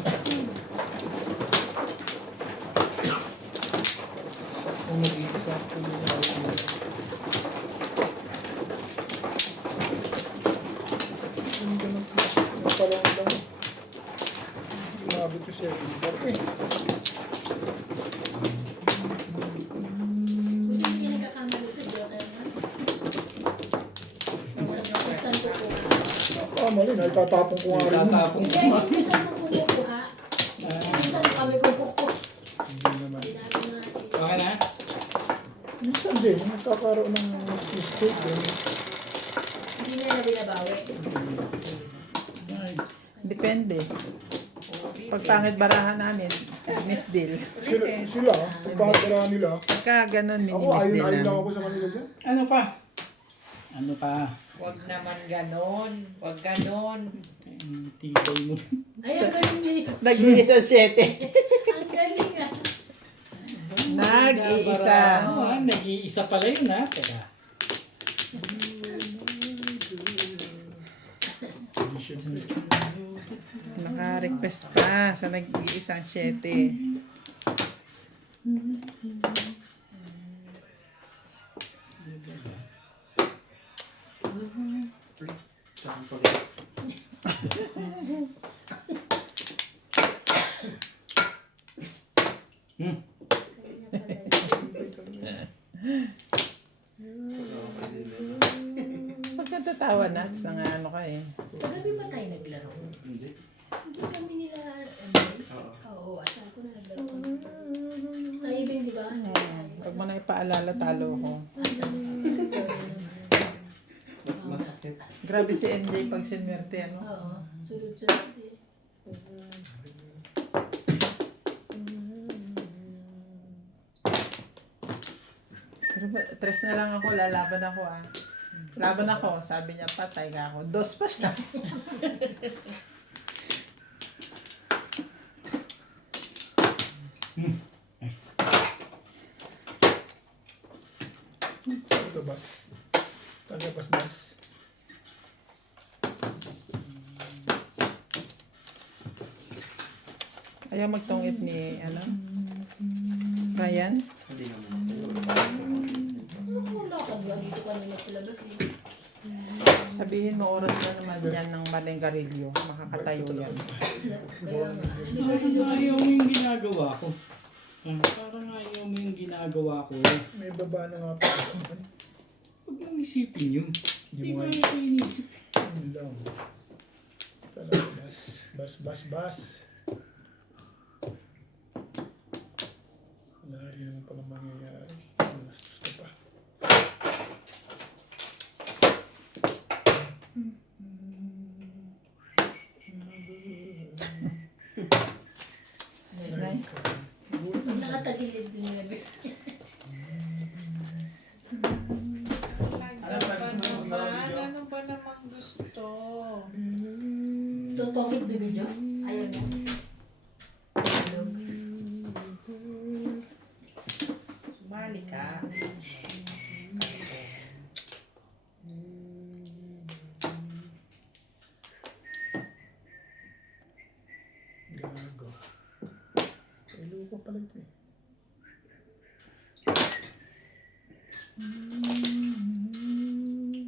Kung nag-iisa, kung nag-iisa. Ang ganun. Napalong lang. Umabot ko siya. Okay. Hindi niya nagkakamali sa Joker na. Saan kukuha? Mali na. Itatapon ko nga rin. Tatapong Hindi, hindi saan mo kumukuha. Minsan kami kukuha. Hindi naman. Ginagawa natin. Okay na? Minsan din, nagkakaroon ng mistake din. Hindi na binabawi. Depende. Pag pangit barahan namin, miss deal. Sila, kung bakit marami nila. Pagka ganun, Ako, mini-miss ayun deal lang lang. ako sa kanila dyan. Ano pa? Ano pa? Huwag naman ganon. Huwag ganon. Tibay mo. Ay, ang galing niya. Nag-iisa 7. Ang galing ah. Nag-iisa. Nag-iisa pala yun ha. Teka. Naka-request pa sa nag-iisang 7. Saan pala? Pagkatatawa na, sa nga ano ka eh. Kagabi ba tayo naglaro? Hindi. Hindi kami nila, ano? Oo. Oo, asal ko na naglaro kami. Tayo din, di ba? Pag mo na ipaalala, talo ko. Mas masakit. Grabe si MJ pag sinwerte, ano? Oo, sunod-sunod eh. Pero ba, 3 na lang ako, lalaban ako ah. Laban ako, sabi niya patay ka ako. 2 pa siya. Tabas. Tagabas-bas. Ayaw magtungit ni, ano? Ryan? Hindi naman. Ano lakad ba? Dito kanina sa labas eh. Sabihin mo oras na naman yan ng maling garilyo. Makakatayo yan. Kaya nga. Parang ayaw mo yung ginagawa ko. Parang ayaw mo yung ginagawa ko. May baba na nga pa. Huwag mong isipin yun. Hindi Hindi mo mo nga ito inisip. yun lang. Talaga, bas. Wala rin naman pala mangyayari. Mastos ka pa. Nay. Pag nakatagilid din yung bebe. Ano ba namang gusto? Totokit bebe Jo? Ayaw niya. Ayaw. Sumali ka. Gago. Ilo ko pala ito eh.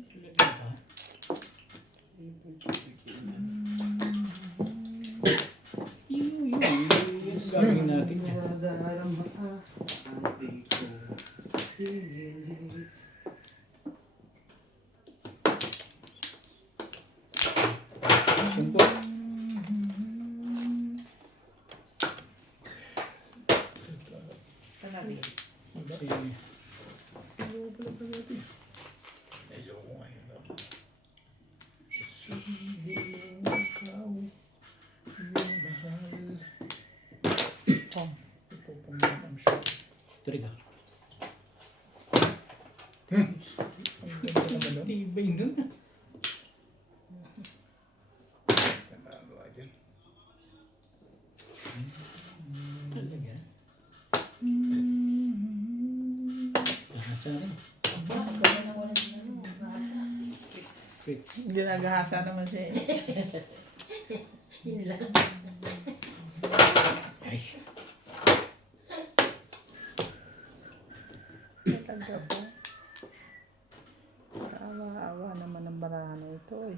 Talaga ba? Yung gagawin natin yan. Nadarama at di ko hinihiling. Sumpo. Kanali. Sige. Ilo ko pala pala ito eh. Ilo ko ngayon daw. Sabihin mo ikaw yung mahal. Oh. Ito pang I'm sure. Trigger. Ang ganda naman nun. Tibay nun. Nagagawa dyan. Talaga. Pakasa rin. Baka na wala sila mo. Switch. Hindi nagahasa naman siya eh. Yun lang. Ay. Talaga po. Awa-awa naman ang barahan ito eh.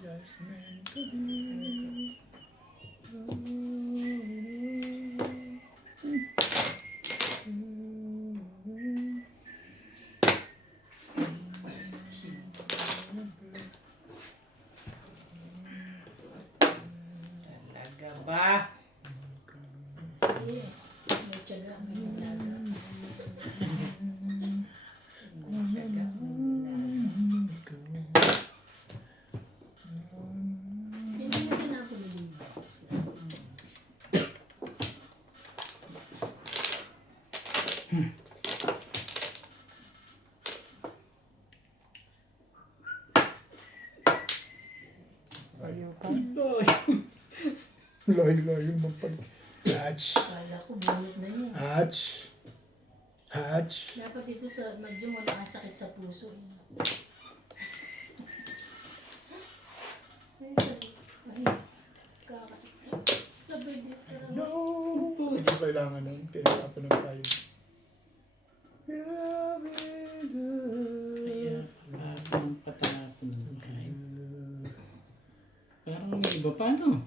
Just meant to be. Talaga ba? Eh, may tiyaga, may nalaga. Hindi mo din ako nilinis. Ayaw pa. Layo-layo naman pala. Hatch. Kala ko, bunot na yun. Hatch. Hatch. Dapat ito sa medyo wala kang sakit sa puso. Ay, ay, sabay dito. No! Hindi kailangan nun. Pinahirapan ng tayo. Kaya, parang patapon ng kain. Parang may iba pa, no?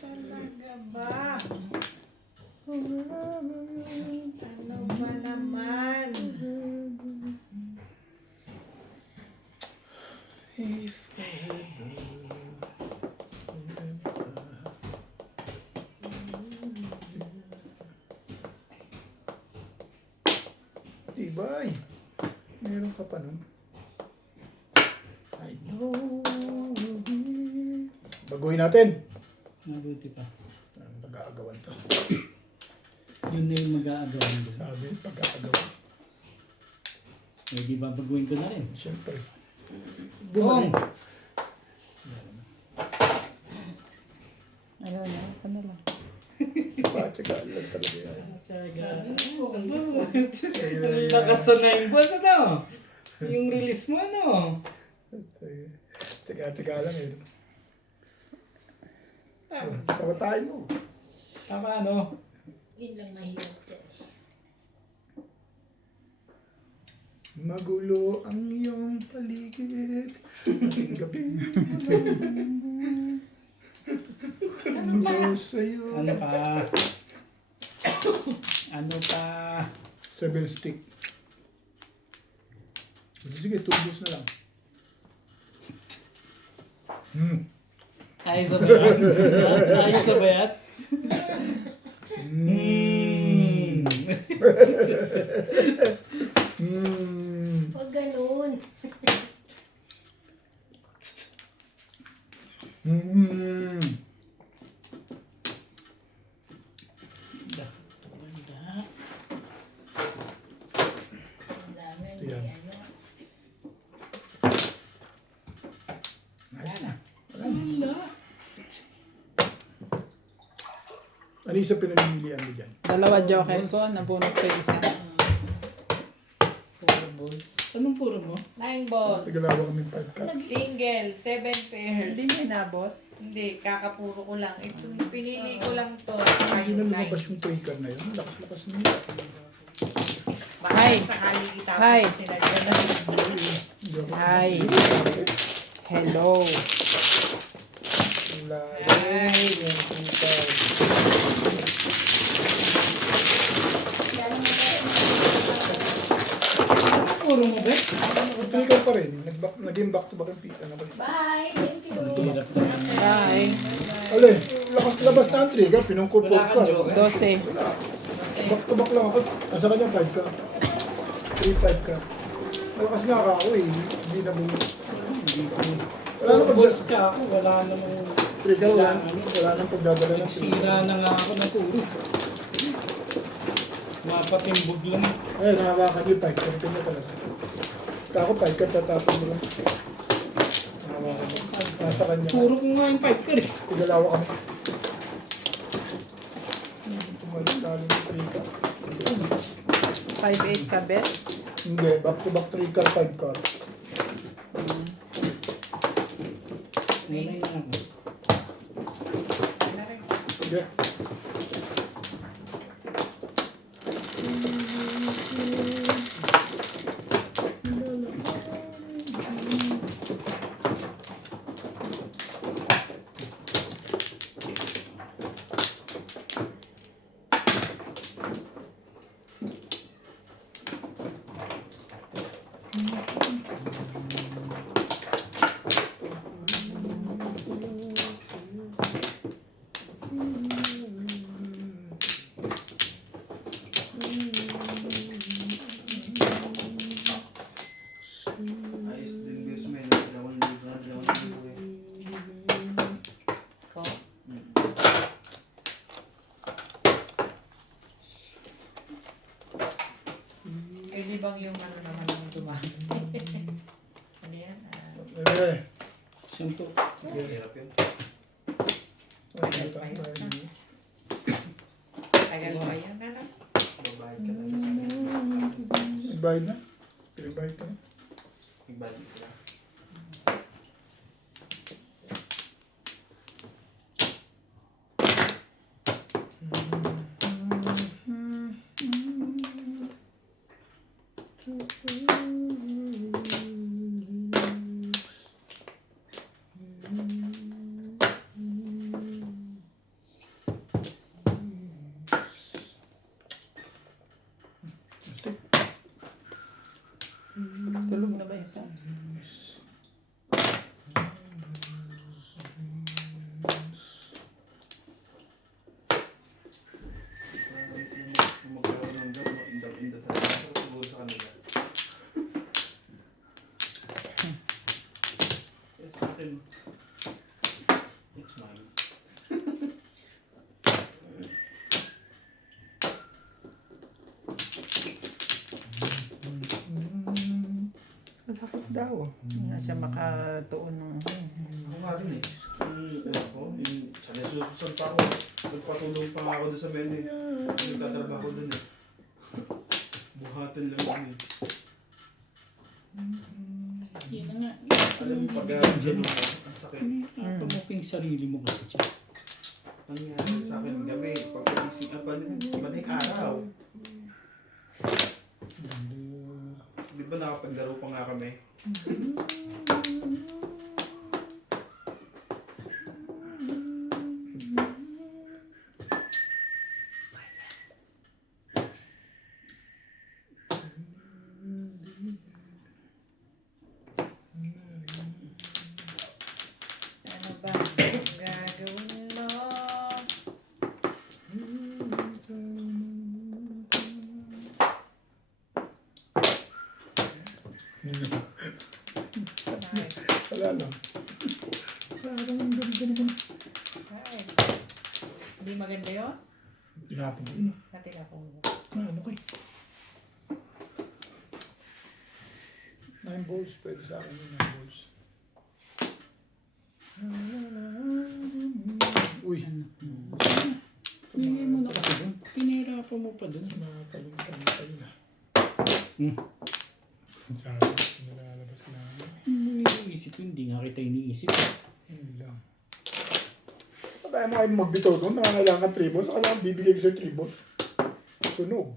Talaga ba? Ano ba naman? Tibay. Meron ka pa nun. I know. Baguhin natin. Mabuti pa. Ang pag-aagawan to. Yun na yung mag-aagawan doon. Sabi, pag-aagawan. Eh, di babaguhin ko na rin. Siyempre. Bumalik. Ayun na, ako na lang. Tsaka lang talaga yan. Tsaga. Ayun, Nakasanayin boss, ano? Yung release mo, ano? Tsaka lang yun. Sabatain mo. Tama, ano? Yun lang mahirap yan. Magulo ang iyong paligid. Ang gabi. Ano sa'yo? Ano pa? Ano pa? 7 stick. Sige, tubos na lang. Ayos na ba yan? Ayos na ba yan? Huwag ganun. Kailangan may Yan. ano. Nice na. Wala. Ano yung sa pinamimilian mo dyan? Dalawa joker ko, nabunot ko yung isa. Puro balls. Anong puro mo? 9 balls. Tigalawa kami 5 cups. Single, 7 pairs. Hindi niya inabot. Hindi, kakapuro ko lang. Ito, pinili ko lang to. Hindi na Ayun, lumabas yung trigger na yun. Lakas-lakas na yun. Baka Hi. sakali kita Hi. sila dyan. Hindi ako- Hi. Hello. Wala. Ay, yung tita. Kailangan mo tayo. Puro mo, be? Trigger pa rin. Naging back to back yung pita na balik. Bye! Thank you! Hirap na yan. Bye. Alin, labas na ang trigger. Pinungkupot Wala ka. kang joke. 12. Wala. Back to back lang ako. Nasa kanya 5 ka. 3-5 ka. Malakas nga ako eh. Hindi na bumili. Wala na pag Balls ka ako. Wala namang trigger. Wala nang pagdadala ng trigger. nagsira na nga ako ng puro. Mapatimbog lang. Ay, nahawakan yung 5 ka. Tingnan talaga. Kako 5 ka, tatapon mo lang. Nahawakan mo. Nasa kanya. Puro ko nga yung 5 ka rin. Tigalawa kami. Ano, lalo ng 3 car. 5-8 ka, bet? Hindi, back to back 3 car, 5 car. Wala na ako. Ano rin? Sige. Ayos din guys, men. 2,000 na, 2,000 eh. Ko? Pwede bang yung ano naman ang dumami? Ano yan? Okay. Sampo. Hirap yun. Okay, tayo. Tagal pa yan, ano? Babayad ka talaga sa akin. Nagbayad na? Pinagbayad ka na? Ibayad sila. Tulog na ba yung sa? Kung magkaroon ng gano'n, indang-inda talaga. Pero siguro sa kanila. Sa akin, it's mine. Masakit daw. Hindi nga siya makatuon ng... Ako nga rin eh. Sanay-susan pa ako. Nagpatulong pa ako doon sa menu eh. Nagtatrabaho doon eh. Buhatan lang yun eh. Yan na nga. Alam mo pag Dyan. ang sakit. Pamuking sarili mo kasi dyan. Ang nangyari sa akin gabi, pagkagising pa madaling araw. Di ba nakapaglaro pa nga kami? Ano ba? Gagawin mo? Ay, Wala lang. Parang ang ganda naman. ay. Hindi maganda yun? Tinapon ko yun. Pati na po. Ano kay? 9 balls. Pwede sa akin yung 9 balls. Uy. Hindi mo na kasi doon. Pinahirapan mo pa doon. Nakakalimutan ko na. Sabi, nalalabas ka namin. Iniisip ko, hindi nga kita iniisip. Hindi lang. Sabay mo kayo magbitaw doon, nakakailangan 3 balls. Kailangan bibigay ko sa'yo 3 balls. Sunog.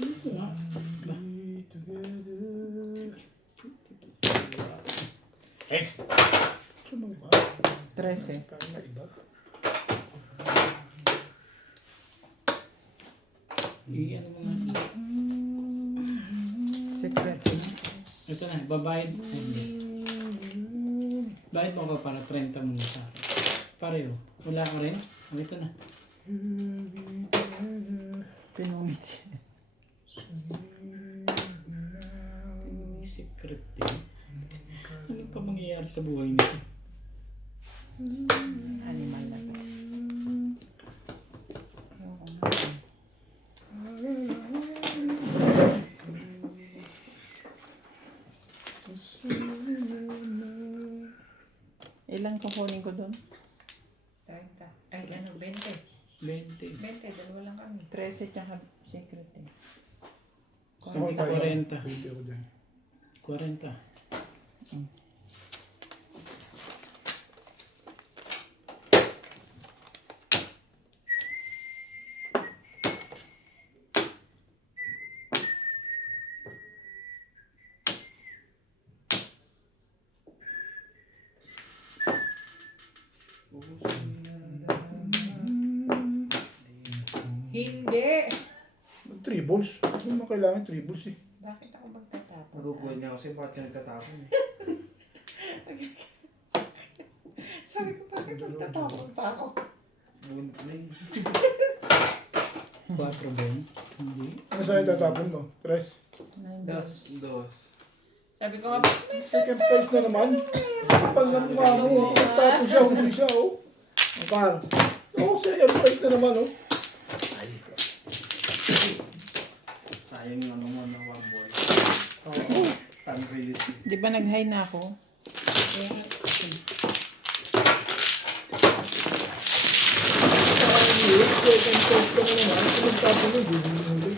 Ito nga. Eh, Sumama. 13. Parang na iba. Ano mo nga. Secret. Ito na, babayad. Bayad mo ba para 30 muna sa akin? Pareho. Wala ka rin? Ito na. Pinungiti. May secret din. Ano pa mangyayari sa buhay nito? Animal na to. Ilang kukunin ko doon? 30. Ay, ano, 20. 20. 20, dalawa lang kami. 13 tsaka secret eh. Gusto ko Hindi, tayo. 40. Pwede ako dyan. 40. Hindi! 3 balls. Hindi mo kailangan 3 balls eh. Bakit ako magtatapon? Nagugulan niya kasi bakit ka nagtatapon eh. Sabi ko, bakit magtatapon pa ako? Bunot na eh. 4 ba yun? Hindi. Ano sa'yo tatapon mo? 3. Das. Dos. Sabi ko, Second place na naman. Kapal na mukha mo. Tapos siya, huli siya oh. Ang par. Oh, second place na naman oh. Sayang yung ano mo ng one ball. Oo. Time release. Di ba nag-high na ako? Second place ka na naman. Kung magtapon mo, hindi mo huli.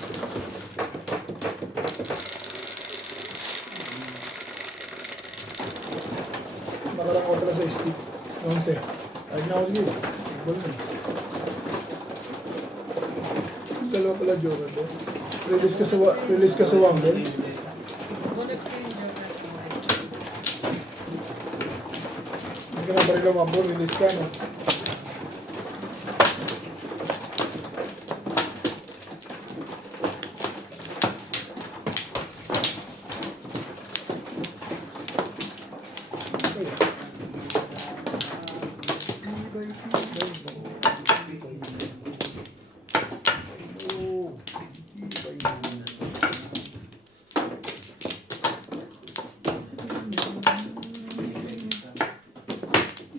Nakarang ko pala sa stick. 11. Ayun na ako sige. Ball na. Dalawa pala Jordan doon. Release ka sa Wamble. bunot ko yung Jordan. Hindi ka na baril ang Wamble. Release ka no.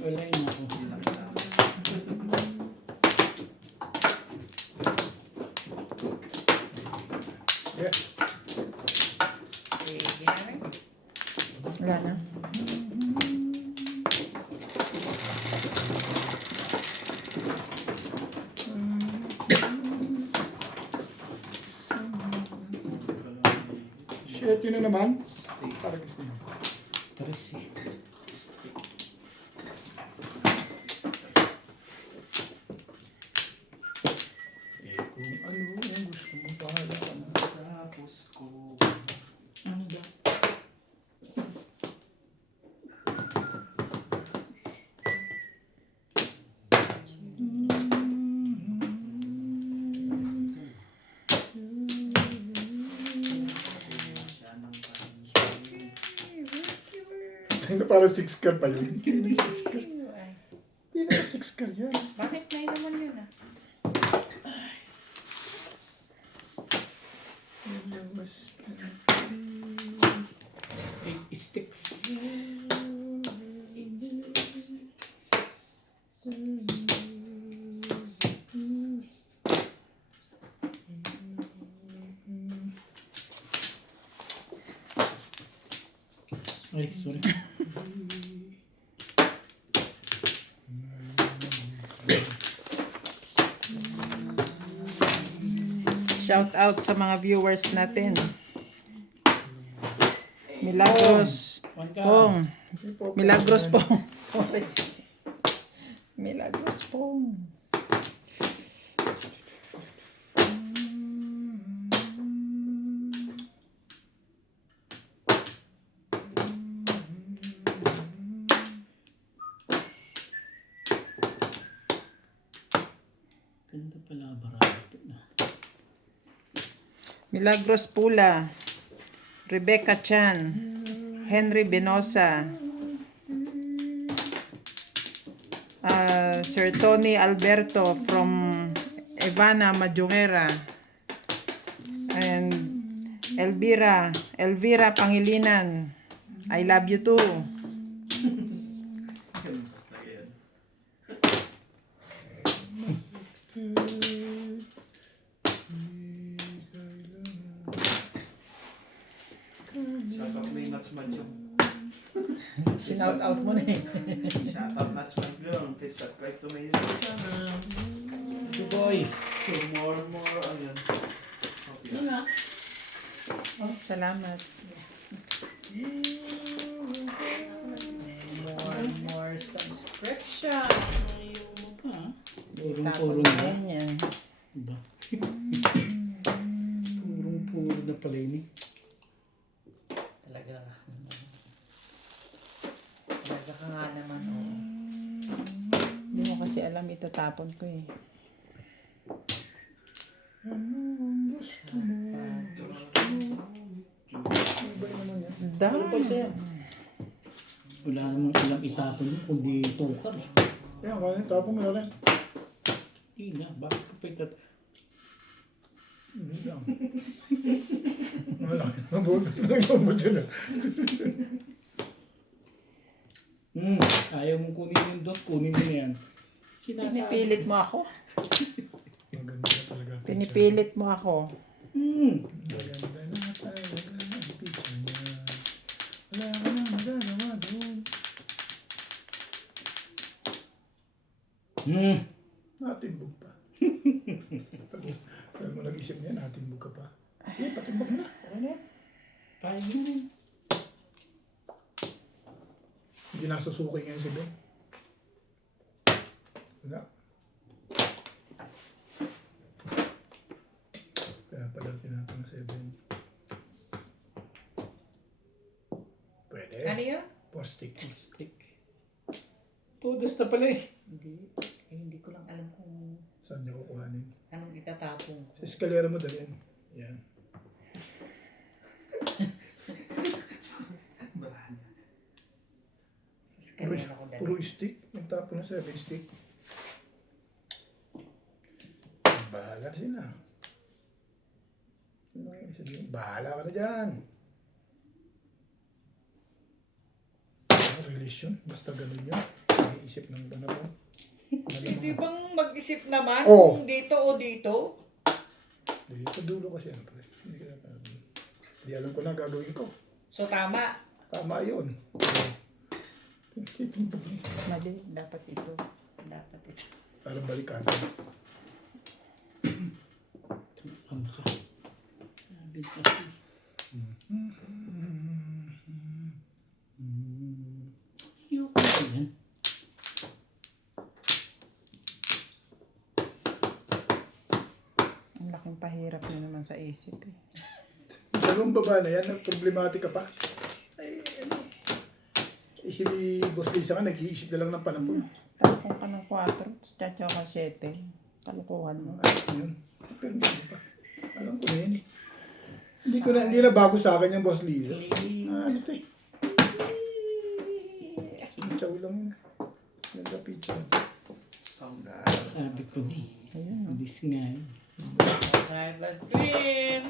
Wala yun ako. Yeah. Sige na rin. Wala na. Shit, yun na naman. Parang gusto niya. 13. Kung ano ang gusto mo, bahala ka na. Tapos ko. Ano daw? Ano para 6 car pa yun? Hindi 6 car. Hindi na 6 car yan. Bakit may naman yun ah? Mas... 8 sticks. Ay, sorry. Shout out sa mga viewers natin. Milagros Pong. Milagros Pong. Sorry. Milagros Pong. Ganda pala barata na. Milagros Pula, Rebecca Chan, Henry Benosa, Sir Tony Alberto from Ivana Majungera, and Elvira Pangilinan. I love you too. Shout out may nuts man yun. Sinout out mo na eh. Shout out nuts man yun. Please subscribe to my YouTube channel. Ito boys. So more, ayun. Okay. Yun nga. Oh, salamat. More subscription. Ayaw mo pa. Tapon Purong-puro na na. yan yan. Diba? Purong-puro na pala yun eh. Talaga. Talaga ka nga naman, oh. Hindi mo kasi alam itatapon ko eh. Dahil. Wala namang ilang itapon mo kundi tukar. Yan, kaya tapong mo rin. Hindi na. Bakit ko pa itatapon? Hindi lang. Wala. Mabutas lang yung mo dyan. Ayaw mong kunin yung dot, kunin mo na yan. Pinipilit mo ako. Maganda na talaga. Pinipilit mo ako. Maganda na tayo. Ang picture niya. Wala ka na magagawa doon. Natimbog pa. Dahil mo nag-isip niya, natimbog ka pa. Patimbog mo na. Okay na yan. Pahig na rin. Hindi nasusuki ngayon si Ben. Wala. Kaya pala tinapang 7. Pwede. Ano yun? Postik. Stick. Todos na pala eh. Hindi ko lang alam kung Saan niya kukuhanin? anong itatapong ko. Sa eskalera mo dalhin. Yan. Sa eskalera ko dahil. Puro stick. Nagtapo na 7 stick. Bahala na sila. Ano yung sabihin? Bahala ka na dyan. Release yun. Basta ganun yun. Nag-iisip ng panahon. Hindi bang mag-isip naman Oo. kung dito o dito? Hindi, sa dulo kasi ano pre. Hindi ka natin. Hindi alam ko na gagawin ko. So tama. Tama yun. Mali. Dapat ito. Dapat ito. Parang balikan. Ang ka. Sabi kasi. Yung ano yan? Ang laking pahirap na naman sa isip eh. Dalawang baba na yan. Problematika pa. Ay, ano. Si Boss Lisa nga, nag-iisip na lang ng panahon. Tapong ka ng 4, tapos tsatsaw ka 7. Kalukuhan mo. Ayos na yun. Pero hindi ko pa. Alam ko na yun eh. Hindi na bago sa akin yung Boss Lisa. Ano to eh. Chow lang yun. Ganda picture. Sound. Sabi ko na eh. Ayun. Alis nga yun. Alright, let's clean.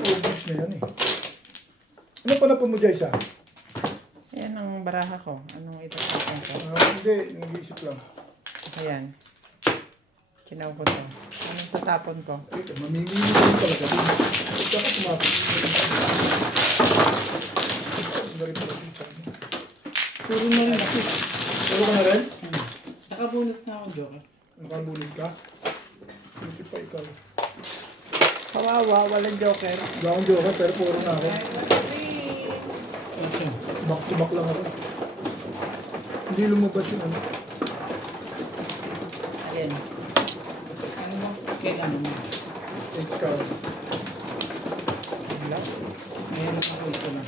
Obvious na yan eh. Ano pa na po mo, Jaisa? Ayan ang baraha ko. Anong itatapon ko? Hindi, nag-iisip lang. Ayan. Kinaw ko to. Anong tatapon ko? Ito, mamimili ko rin talaga. Ito ka tumapos. Ito rin pala yung sabi. Puro na rin ako. Puro ka na rin? Nakabunot na ako, Joker. Nakabulid ka? Hindi pa ikaw. Kawawa, walang joker. Wala akong joker, pero puro na ako. Okay. Back to back lang ako. Hindi lumabas yung ano. Ayan. Ano mo? Kailangan mo. Ikaw. Wala. Ngayon ako isa na.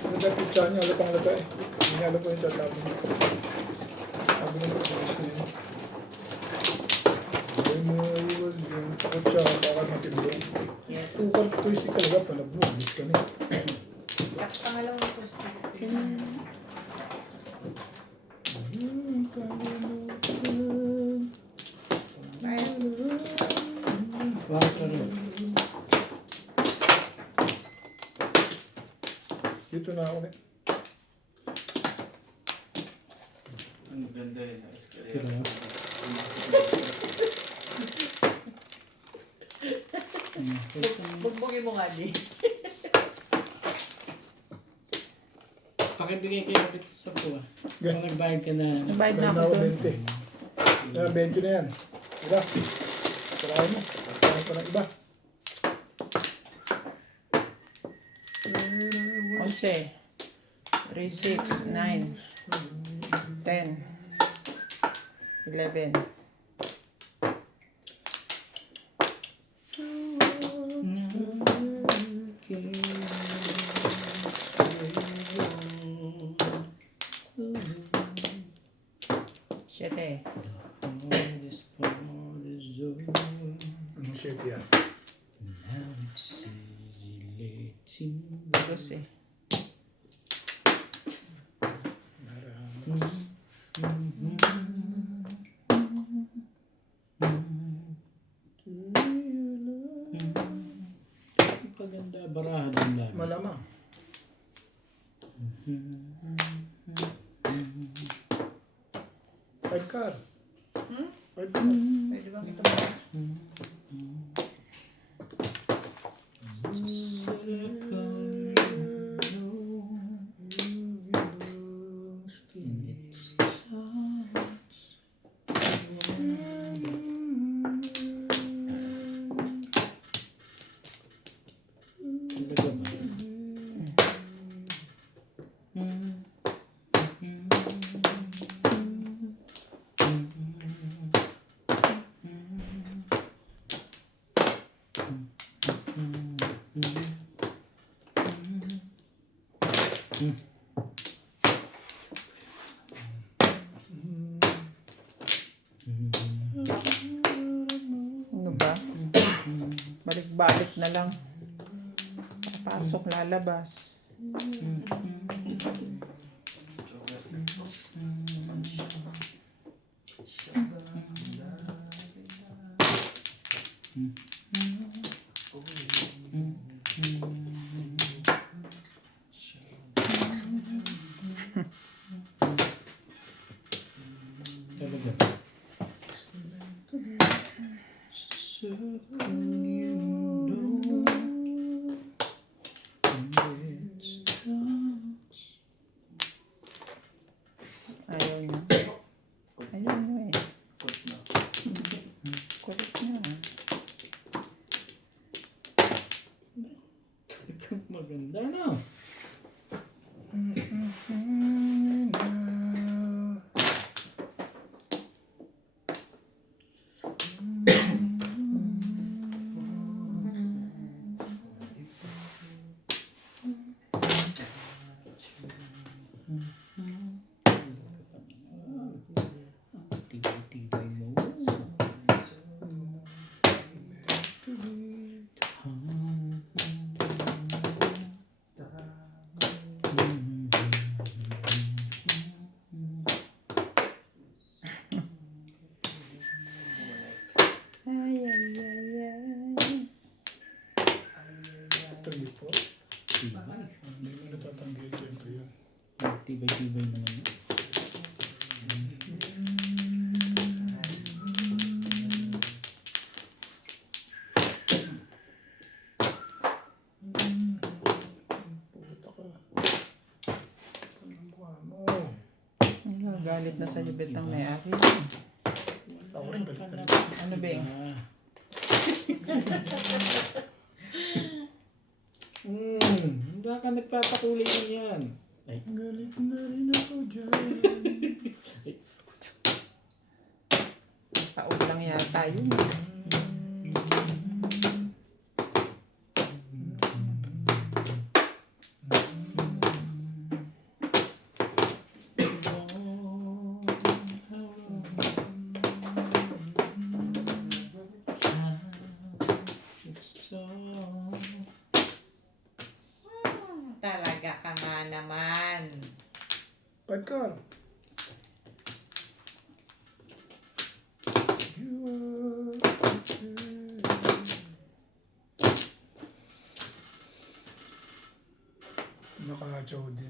Ano ba yung chat niya? Wala pang lata eh. Hindi niya alam ko yung chat natin. Sabi ng pag-alis na yun. Ay mo, iwas yung takot siya. Dito na ako. Ang ganda yun. Escalera. Pero- Bugbugin mo nga, di. Pakibigay kayo kapit sa puwa. Kung nagbayad ka na. Bayad na Ganda ako ako doon. 20. 20 na yan. Diba? Tarahin mo. Tarahin ko ng iba. 11, 3, 6, 9, 10, 11. Siete. Ano shit yan? Doce. Paganda, baraha din lang. Malamang. Five car. Five car. Pwede bang ito? Talaga ba? Ano ba? Balik-balik na lang. Pasok, lalabas. Talaga ba? Circle you know, and it starts. Ayaw niya. Ayaw niya eh. Kulit niya. Maganda na. Tibay-tibay mo. Ay, ay, ay, ay. Three po. Tibay. Hindi mo natatanggi. Siyempre yun. Tibay-tibay naman. Puta ka. Anong buha mo? Ay, galit na sa jubit ng may-ari. Ako rin galit na rin. Ano ba yung? Hindi ka nagpapakulay na yan. Ay, Galit na rin ako dyan. Taon lang yata yun. Talaga ka nga naman. Five car. You are chow din.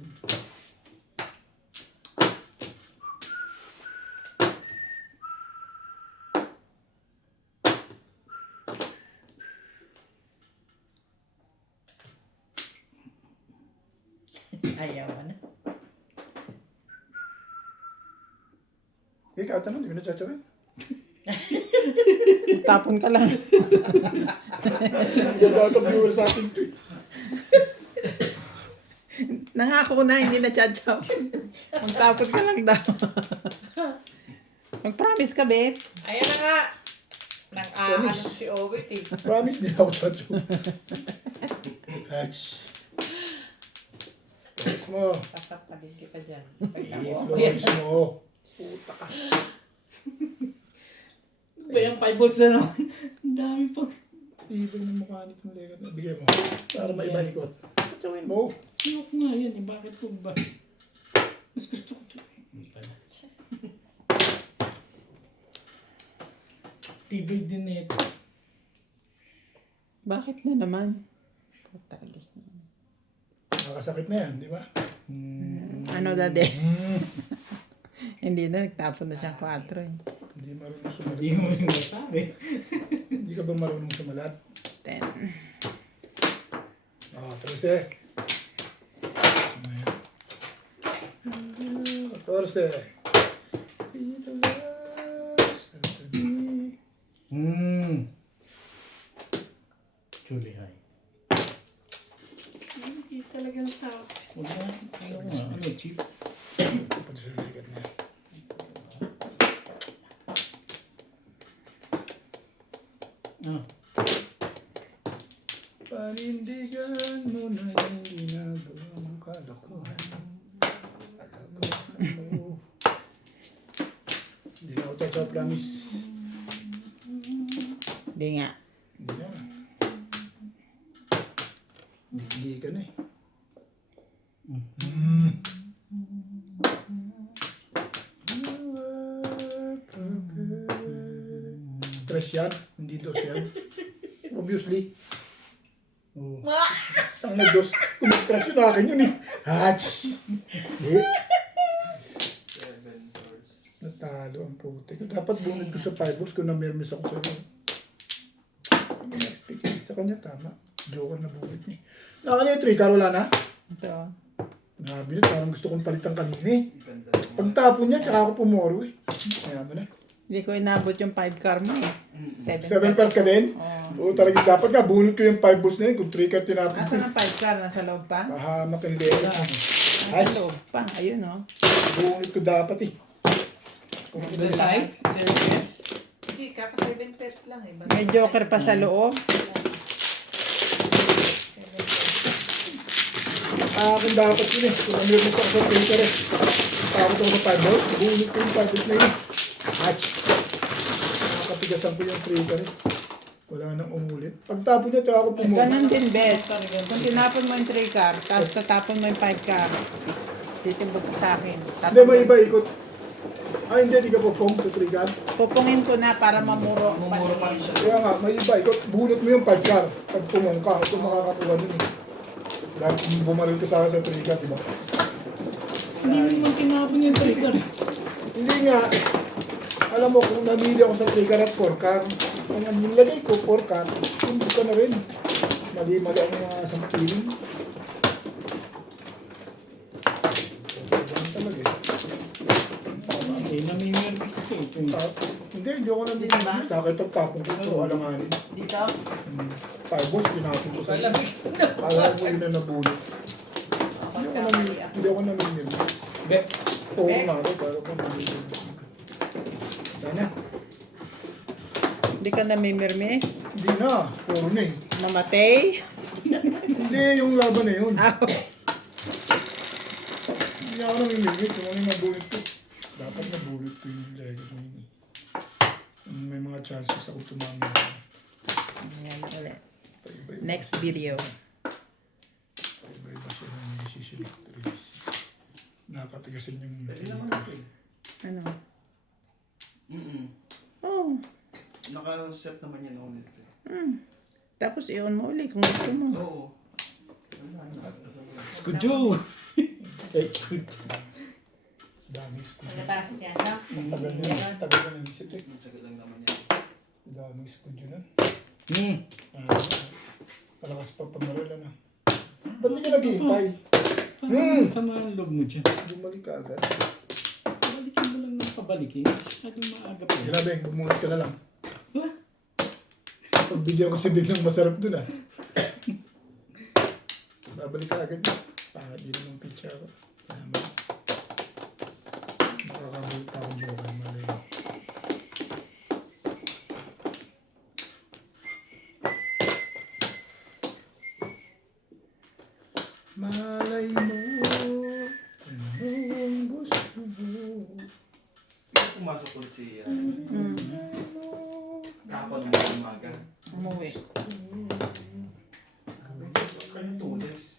Ayaw na. Eh, kahit ano, hindi ko na chachawin. Tapon ka lang. Yung dapat viewer sa atin. Nangako na, hindi na chachaw. Magtapon ka lang daw. Mag-promise ka, be. Ayan na nga. Nang si Owit eh. Promise, hindi ako chachaw. Hatch. Promise mo. Pasapalin kita dyan. Pag nakuha mo. I-promise mo. Ba yung 5 balls na naman? Ang dami pang... Tibay ng mukha nitong lega na. Bigay mo. Para maibahikot. Chachawin mo. Ayoko nga yan eh. Bakit ko ba? Mas gusto ko ito eh. Hindi pala. Tibay din na ito. Bakit na naman? Puta, alis na. Nakakasakit na yan, di ba? Ano, dade? Hindi na, nagtapon na siya 4 eh. Hindi marunong sumalat. Hindi mo yung masabi. Hindi ka ba marunong sumalat? 10. Oh, 13. 14. Dito last. Julie, hi. Hindi talaga ng tao. Huwag na. Ayaw nga. Ano, cheap? Pati sa ligat na. Ah. Panindigan mo na yung ginagawa mong kalokohan. Kalokohan mo. Hindi na ako chachaw, promise. Hindi nga. Hindi na. Hindi ka na eh. You are perfect. Tres yan, hindi dos yan. Obviously. Oh. Ang nag-dos. Kung nag-tres yun, akin yun eh. Hatch! Eh. 7 doors. Natalo ang puti. Dapat bunod ko sa 5 balls kung namirmis ako sa'yo. Next pick. Sa kanya tama. Joker na bulit niya. Nakano yung 3 car, wala na? Ito. Nabinit, parang gusto kong palitan kanina eh. Ganda naman. Pagtapon niya, tsaka ako pumoro eh. Kaya mo na. Hindi ko inabot yung 5 car mo eh. 7 7 pairs ka din? Oo, talaga dapat nga. Bunod ko yung 5 balls na yun. Kung 3 car tinapon Asan ko. ang 5 car? Nasa loob pa? Mahamak yung lera. Nasa loob pa. Ayun oh. Bunod ko dapat eh. The side? Serious? Hindi, kaka 7 pairs lang eh. May joker pa sa loob. Akin dapat yun eh. Kung namirmis ako sa 3 car eh. Tapos ako sa 5 balls. Bunod ko yung 5 balls na yun. Hatch. Nakakatigasan ko yung 3 car eh. Wala nang umulit. Pagtapon niya, tsaka ako pumoro. Ganun din, Bet. Kung tinapon mo yung 3 car, tapos tatapon mo yung 5 car, titimbot ka sa akin. Hindi, may iba ikot. Ay, hindi, di ka pupong sa 3 car. Pupungin ko na para mamuro. Mumuro pa rin siya. Kaya nga, may iba ikot. Bunot mo yung 5 car. Pag pumong ka, ito makakakuha dun eh. Dahil kung bumaril ka sa akin sa 3 car, di ba? Hindi mo naman tinapon yung trigger. Hindi nga. Alam mo, kung namili ako sa 3 car at 4 car, kung ang nilagay ko 4 car, hindi ka na rin. Mali-mali ang mga sampiling. Talaga eh. Eh, nami-nervous ko eh. Hindi ako nang bibigis. Nakita tapong ko pero alanganin. Dito? 5 balls, tinapon ko sa iyo. Kala mo yun na nabunot. Hindi ako namimili. Bet. Oo nga ako, pero kung namimili. Sana. Hindi ka namimirmis? Hindi na. Puro na eh. Namatay? Hindi, yung laban na yun. Ah, Hindi ako namimili. Kung ano yung nabunot ko. Dapat nabunot ko yung lego ko yun. May mga chances ako tumama. Ayan ulit. Paiba-iba. Next video. Paiba-iba siya ng decision victories. Nakakatigasin yung... Pwede naman ito eh. Ano? Mm-mm. Oh. Naka-set naman yan ulit eh. Tapos i-on mo ulit kung gusto mo. Oo. Skujo! Eh, daming screw. Pagkataas niya, no? Tagal niya. Tagal na naisip eh. Tagal lang naman yan. Daming screw yun. Hmm. Malakas pa pag-marala na. Ba't di ka naghihintay? Parang masama ang loob mo dyan. Bumalik ka agad. Pabalikin mo lang ng pabalikin. Masyadong maaga pa yan. Grabe, bumulit ka na lang. Huh? Pagbigyan ko si biglang masarap dun ah. Babalik ka agad. Pangit din ng picture ko. Makakabulit pa akong joke. Malay mo. Malay mo anong gusto mo. Pumasok ulit si Mm. Kapon ng umaga. Umuwi. Kaya 2 days.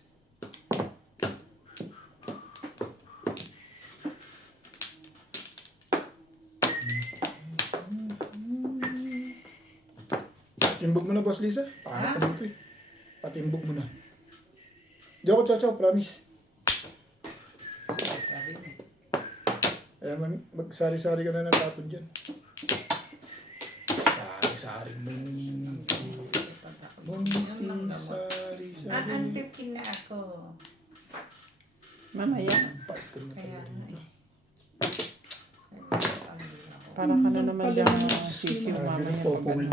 Patimbog mo na, Boss Lisa. Pakakap pa dito eh. Patimbog mo na. Di ako chachaw, promise. Kaya magsari-sari ka na ng tapon dyan. Sari-sari mo. Sari-sari. Aantikin na ako. Mamaya. Bait ka na Kaya, talaga. Para ka na naman dyan sisiw Sabi ng mamaya. popongin.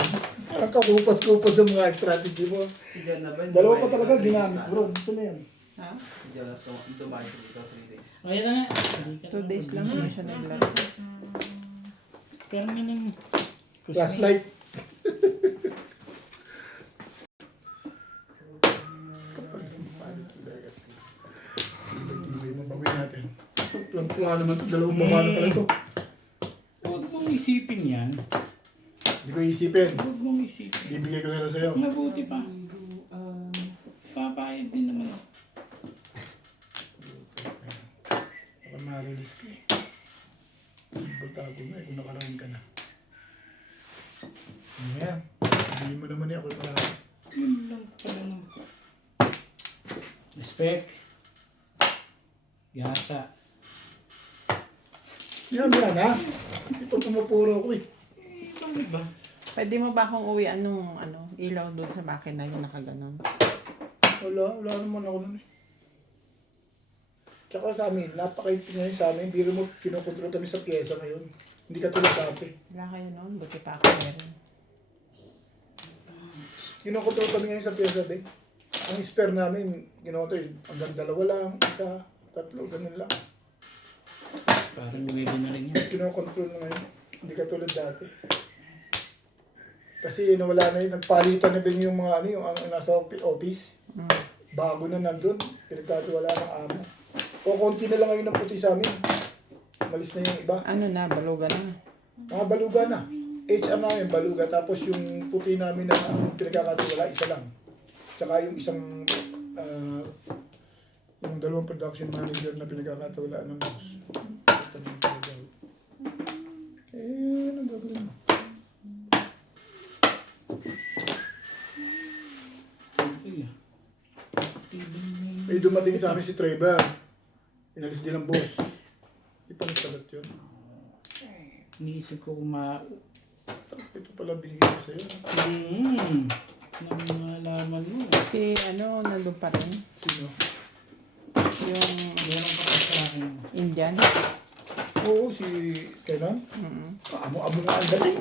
Parang kakupas-kupas sa mga strategy mo. Si Jan na ba? Dalawa pa talaga ginamit, bro. Gusto na yan. Ha? Si Jan na dumayo dito 3 days. O, yan na nga. Hindi ka 2 days lang naman siya naglaro. Pero nga nang... Flashlight. Ibig mo bagoy natin. Tuwan-tuwa naman ito. Dalawang baba na pala ito. Huwag mong isipin yan. Hindi ko isipin. Huwag mong isipin. Bibigay ko na lang sa'yo. Mabuti pa. Papayag din naman ako. Baka ma-release ka eh. Bultago mo eh kung nakaraan ka na. Ayan. Hindi mo naman eh ako marami. Yun lang pala naman. Respect. Yasa. Yan ha. Hindi pa pumapuro ko eh. Bakit ba? Pwede mo ba akong uwian nung ilaw doon sa makina yung nakaganon? Wala naman ako nun eh. Tsaka sa amin, napakainti ngayon sa amin. Biro mo, kinukontrol kami sa pyesa ngayon. Hindi ka tulad dati. Wala kayo noon, buti pa ako meron. Kinukontrol kami ngayon sa pyesa, be. Ang spare namin, ginawa to eh. Hanggang 2 lang, 1, 3, ganun lang. Parang pwede na rin yan. Kinokontrol na ngayon. Hindi ka tulad dati. Kasi nawala na yun. Nagpalitan na din yung mga yung nasa office. Bago na nandun. Pinagkatiwala ng amo. O konti na lang ngayon ng puti sa amin. Malis na yung iba. Ano na, balugan na. Mga baluga na. HR namin, baluga. Tapos yung puti namin na pinagkakatiwala, isa lang. Tsaka yung isang yung 2 production manager na pinagkakatiwalaan ng boss. Anong gagawin mo? Eh, dumating sa amin si Trevor. Inalis din ang boss. Di pa nasalat yun. Iniisip ko Ito pala binigay ko sa'yo. Nang malaman mo. Si nandun pa rin. Sino? Yung Meron ka pa sa akin. Indian. Oo, si Kenan. Mm-hmm. Amo-amo nga ang dating.